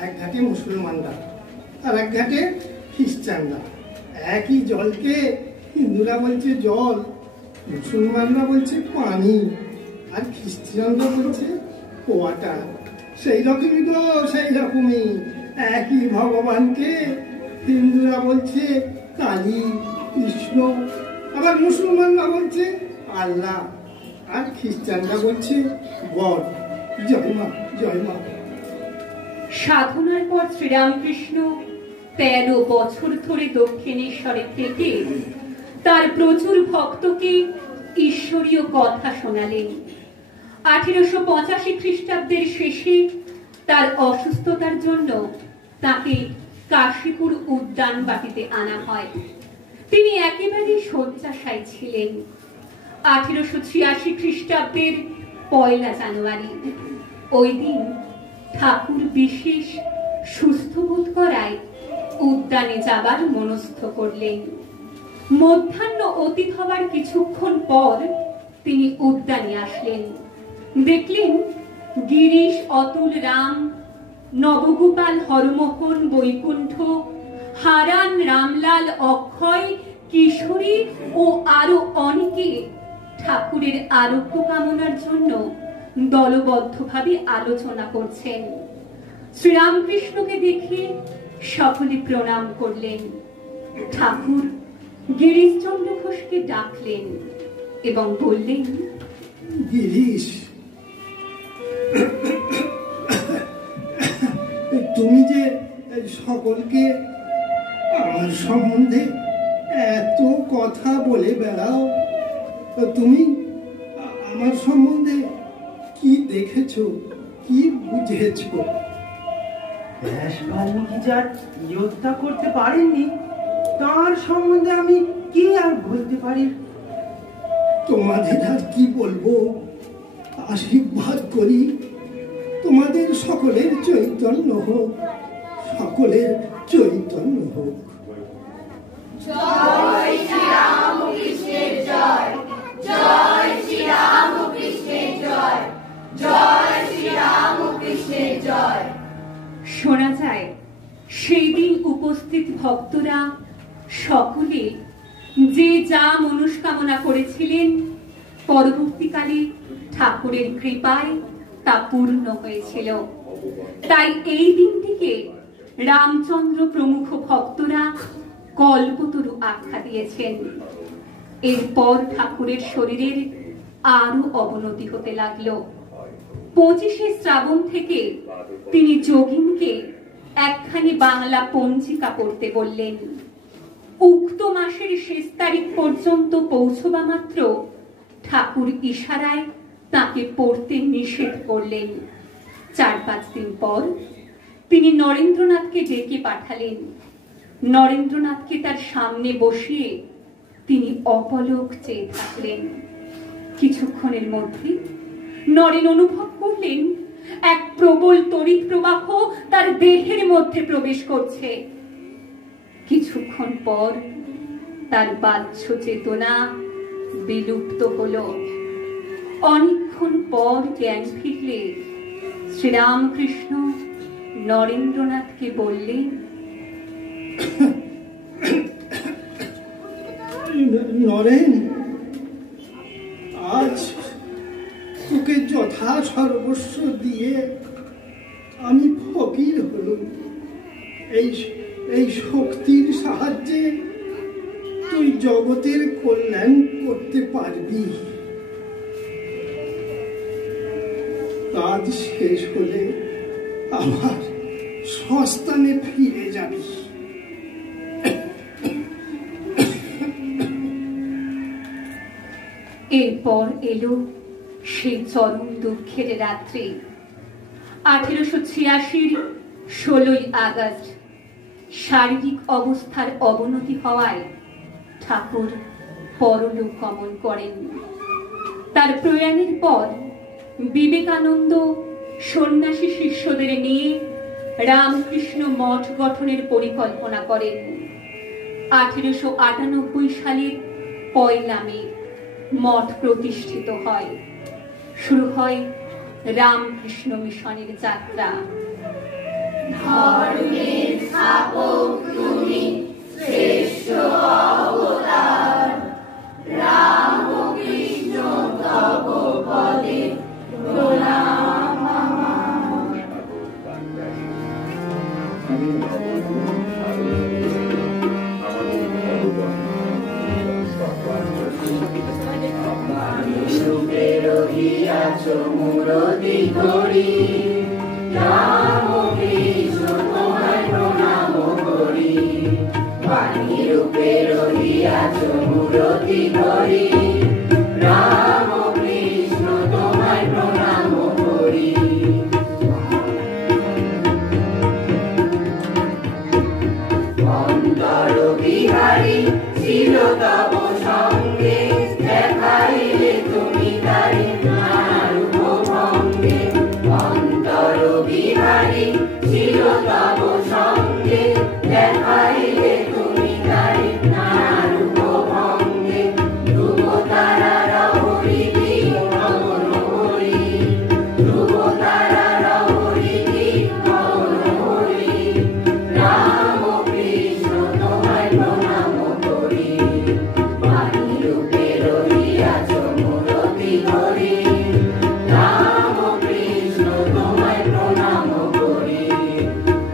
এক ঘাটে মুসলমানরা, আর এক ঘাটে খ্রিস্টানরা। একই জলকে হিন্দুরা বলছে জল, মুসলমানরা বলছে পানি, আর খ্রিস্টানরা বলছে ওয়াটার। সেই রকমই একই ভগবানকে হিন্দুরা বলছে কালী, কৃষ্ণ, আবার মুসলমানরা বলছে আল্লাহ, আর খ্রিস্টানরা বলছে গড। জয় মা। জয় মা। সাধনার পর শ্রীরামকৃষ্ণ 13 বছর ধরে দক্ষিণেশ্বরে থেকে তার প্রচুর ভক্তকে ঈশ্বরীয় কথা শোনালেন। 1885 খ্রিস্টাব্দের শেষে তার অসুস্থতার জন্য তাকে কাশীপুর উদ্যান বাটিতে আনা হয়। তিনি একেবারে শয্যাশায়ী ছিলেন। 1886 খ্রিস্টাব্দের 1 জানুয়ারি ওই দিন ঠাকুর বিশেষ সুস্থ বোধ করায় উদ্যানে যাবার মনস্থ করলেন। মধ্যাহ্ন অতীত হবার কিছুক্ষণ পর তিনি উদ্যানে আসলেন। দেখলেন গিরিশ, অতুল, রাম, নবগোপাল, হরমোহন, বৈকুণ্ঠ, হারান, রামলাল, অক্ষয়, কিশোরী ও আরো অনেকে ঠাকুরের আরোগ্য কামনার জন্য দলবদ্ধভাবে আলোচনা করছেন। শ্রীরামকৃষ্ণকে দেখে সকলে প্রণাম করলেন। ঠাকুর গিরিশচন্দ্র ঘোষকে ডাকলেন এবং বললেন, গিরিশ, তুমি যে সকলকে আমার সম্বন্ধে এত কথা বলে বেড়াও, তুমি আমার সম্বন্ধে কি দেখেছো, কি বুঝেছো? বাল্মীকি যার যোদ্ধা করতে পারেননি তার সম্বন্ধে আমি কি আর বলতে পারি? তোমাদের আর কি বলবো? আশীর্বাদ করি তোমাদের সকলের চৈতন্য হোক, সকলের চৈতন্য হোক। জয় শ্রীরামকৃষ্ণের জয়, জয় শ্রীরামকৃষ্ণের জয়, জয় শ্রীরামকৃষ্ণের জয়। শোনা যায় সেই দিন উপস্থিত ভক্তরা সকলে যে যা মনস্কামনা করেছিলেন পরবর্তীকালে ঠাকুরের কৃপায় তা পূর্ণ হয়েছিল। তাই এই দিনটিকে রামচন্দ্র প্রমুখ ভক্তরা কল্পতরু আখ্যা দিয়েছেন। এরপর ঠাকুরের শরীরের আরো অবনতি হতে লাগলো। 25শে শ্রাবণ থেকে তিনি যোগিনকে একখানি বাংলা পঞ্জিকা পড়তে বললেন। উক্ত মাসের শেষ তারিখ পর্যন্ত পৌঁছবা মাত্র ঠাকুর ইশারায় তাকে পড়তে নিষেধ করলেন। 4-5 দিন পর তিনি নরেন্দ্রনাথকে ডেকে পাঠালেন। নরেন্দ্রনাথকে তার সামনে বসিয়ে তিনি অপলক চেয়ে থাকলেন। কিছুক্ষণের মধ্যে নরেন অনুভব করলেন এক প্রবল তড়িৎ প্রবাহ তার দেহের মধ্যে প্রবেশ করছে। কিছুক্ষণ পর তার বাহ্য চেতনা বিলুপ্ত হলো। অনেকক্ষণ পর জ্ঞান ফিরলে শ্রীরামকৃষ্ণ নরেন্দ্রনাথকে বললেন, নরেন, আজ তোকে যথা সর্বস্ব দিয়ে আমি ফকির হলুম। এই শক্তির সাহায্যে তুই জগতের কল্যাণ করতে পারবি। কাজ শেষ হলে আবার সস্তানে ফিরে যাবি। এরপর এলো সেই চরম দুঃখের রাত্রি। 1886 16 আগস্ট শারীরিক অবস্থার অবনতি হওয়ায় ঠাকুর পরলোক গমন করেন। তার প্রয়াণের পর বিবেকানন্দ সন্ন্যাসী শিষ্যদের নিয়ে রামকৃষ্ণ মঠ গঠনের পরিকল্পনা করেন। 1898 সালের 1 মে মঠ প্রতিষ্ঠিত হয়। শুরু হয় রামকৃষ্ণ মিশনের যাত্রা। ধর্মের স্থাপক তুমি, শ্রেষ্ঠ অবতার, রামকৃষ্ণ তব পদে প্রণাম আমার। রহিয়াছ মুরতি ধরি, রাম কৃষ্ণ তোমায় প্রণাম করি, বাণী রূপে রহিয়াছ মূরতি ধরি, রাম কৃষ্ণ তোমায় প্রণাম করি। অন্তর বিহারী ছিল তব সঙ্গে, দেখাইলে তুমি তারি নারূপ ভঙ্গে। অন্তর বিহারী ছিল তব সঙ্গে, দেখাইলে তুমি তারি নারূপ ভঙ্গে। ধ্রুব তারা রহরি গগন হরি, ধ্রুব তারা রহরি গগন হরি, রাম কৃষ্ণ তোমায় প্রণাম করি, বাণী রূপে রহিয়াছ মূরতি ধরি, রাম কৃষ্ণ তোমায় প্রণাম করি,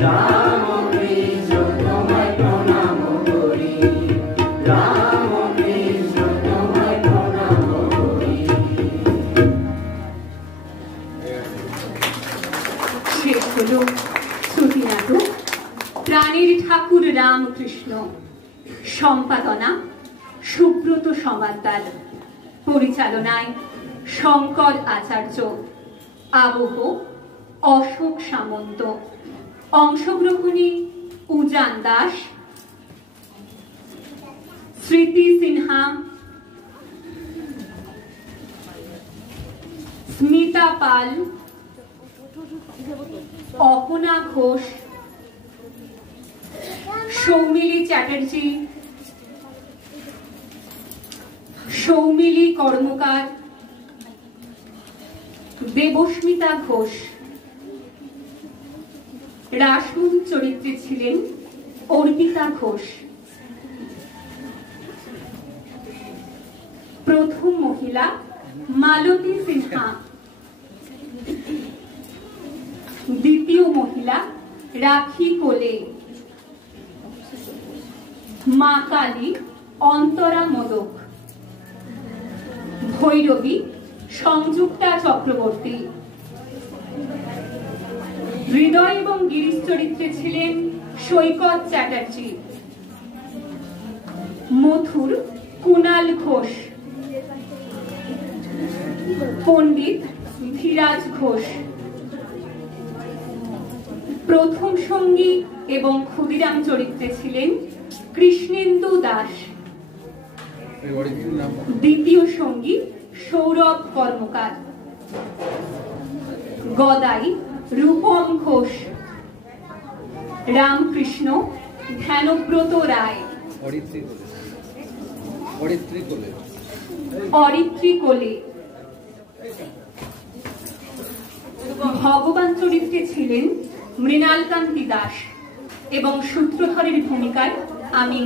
রাম কৃষ্ণ তোমায় প্রণাম করি, রাম কৃষ্ণ তোমায় প্রণাম করি। শেষ হলো শ্রুতি নাটক প্রাণের ঠাকুর রামকৃষ্ণ, সম্পাদনা সুব্রত সমাদ্দার, পরিচালনায় শঙ্কর আচার্য, আবহ অশোক সামন্ত, অংশগ্রহণে উজান দাস, স্মৃতি সিনহা, স্মিতা পাল, অপনা ঘোষ, সৌমিলি চ্যাটার্জি, সৌমিলি কর্মকার, দেবস্মিতা ঘোষ। রাসমণি চরিত্রে ছিলেন অর্পিতা ঘোষ। প্রথম মহিলা মালতী সিনহা, দ্বিতীয় মহিলা রাখি কোলে, মা কালী অন্তরা মোদক, ভৈরবী সংযুক্তা চক্রবর্তী। হৃদয় এবং গিরিশ চরিত্রে ছিলেন সৈকত চ্যাটার্জি, মথুর কুণাল ঘোষ, পণ্ডিত ধীরাজ ঘোষ। প্রথম সঙ্গী এবং ক্ষুদিরাম চরিত্রে ছিলেন কৃষ্ণেন্দু দাস, দ্বিতীয় সঙ্গী সৌরভ কর্মকার। গদাই রূপম ঘোষ, রামকৃষ্ণ ধ্যানব্রত রায়, অরিত্রী কোলে। ভগবান চরিত্রে ছিলেন মৃণালকান্তি দাস এবং সূত্রধরের ভূমিকায় আমি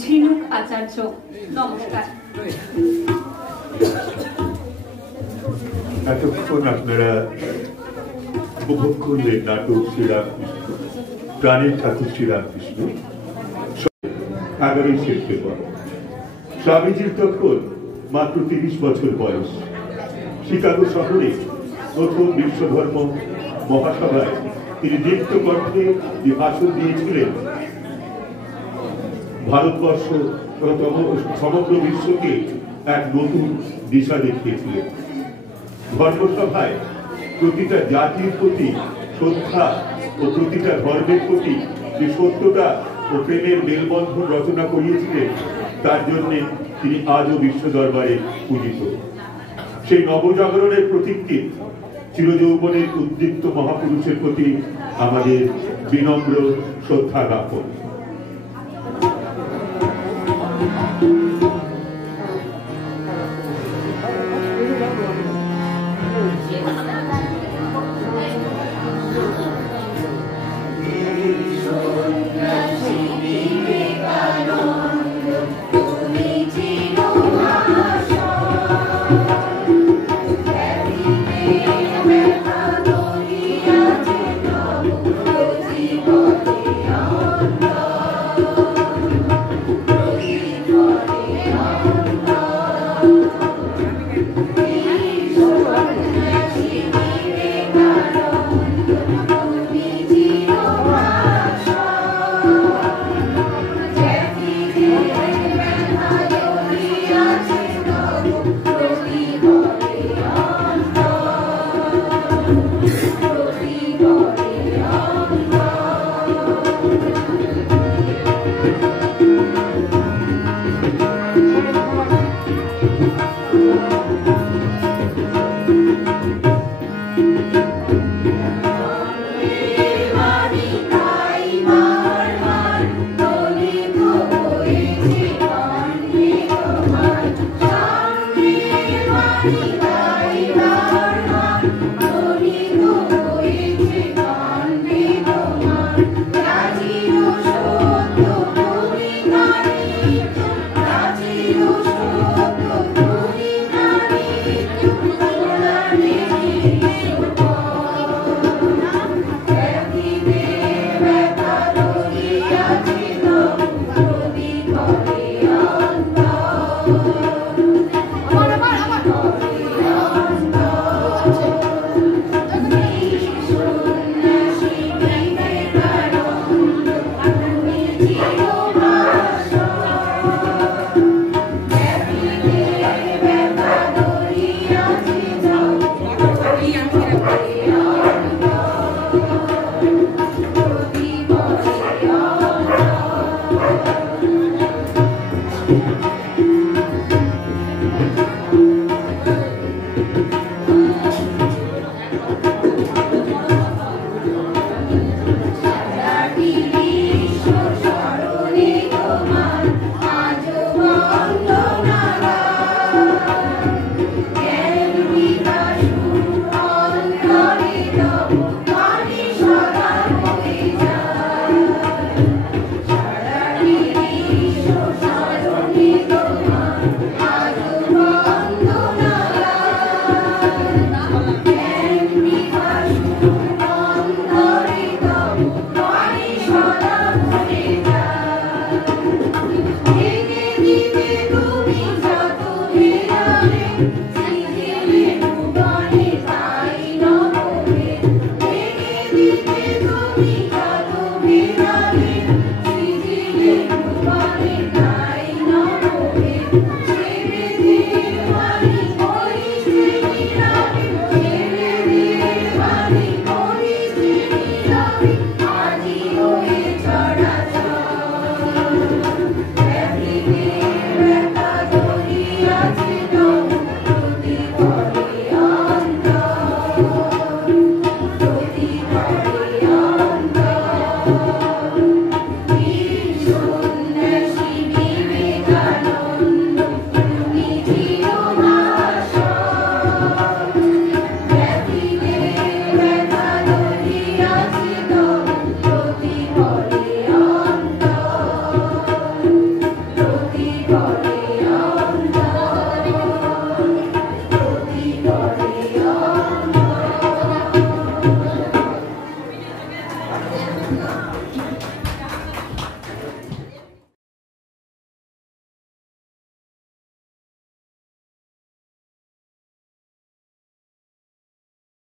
ঝিনুক আচার্য। নমস্কার। এতক্ষণ আপনারা উপভোগ করলেন নাটক শ্রীরামকৃষ্ণ, প্রাণের ঠাকুর শ্রীরামকৃষ্ণ। 11ই সেপ্টেম্বর স্বামীজির তখন মাত্র 30 বছর বয়স। শিকাগো শহরে প্রথম বিশ্বধর্ম মহাসভায় তিনি দীপ্ত কণ্ঠে যে ভাষণ দিয়েছিলেন, ভারতবর্ষ সমগ্র বিশ্বকে এক নতুন দিশা দেখিয়েছিলেন। ধর্মসভায় প্রতিটা জাতির প্রতি শ্রদ্ধা ও প্রতিটা ধর্মের প্রতি যে সত্যতা ও প্রেমের মেলবন্ধন রচনা করিয়েছিলেন, তার জন্য তিনি আজও বিশ্ব দরবারে পূজিত। সেই নবজাগরণের প্রতীককে চিরযৌবনের উদ্দীপ্ত মহাপুরুষের প্রতি আমাদের বিনম্র শ্রদ্ধা জ্ঞাপন।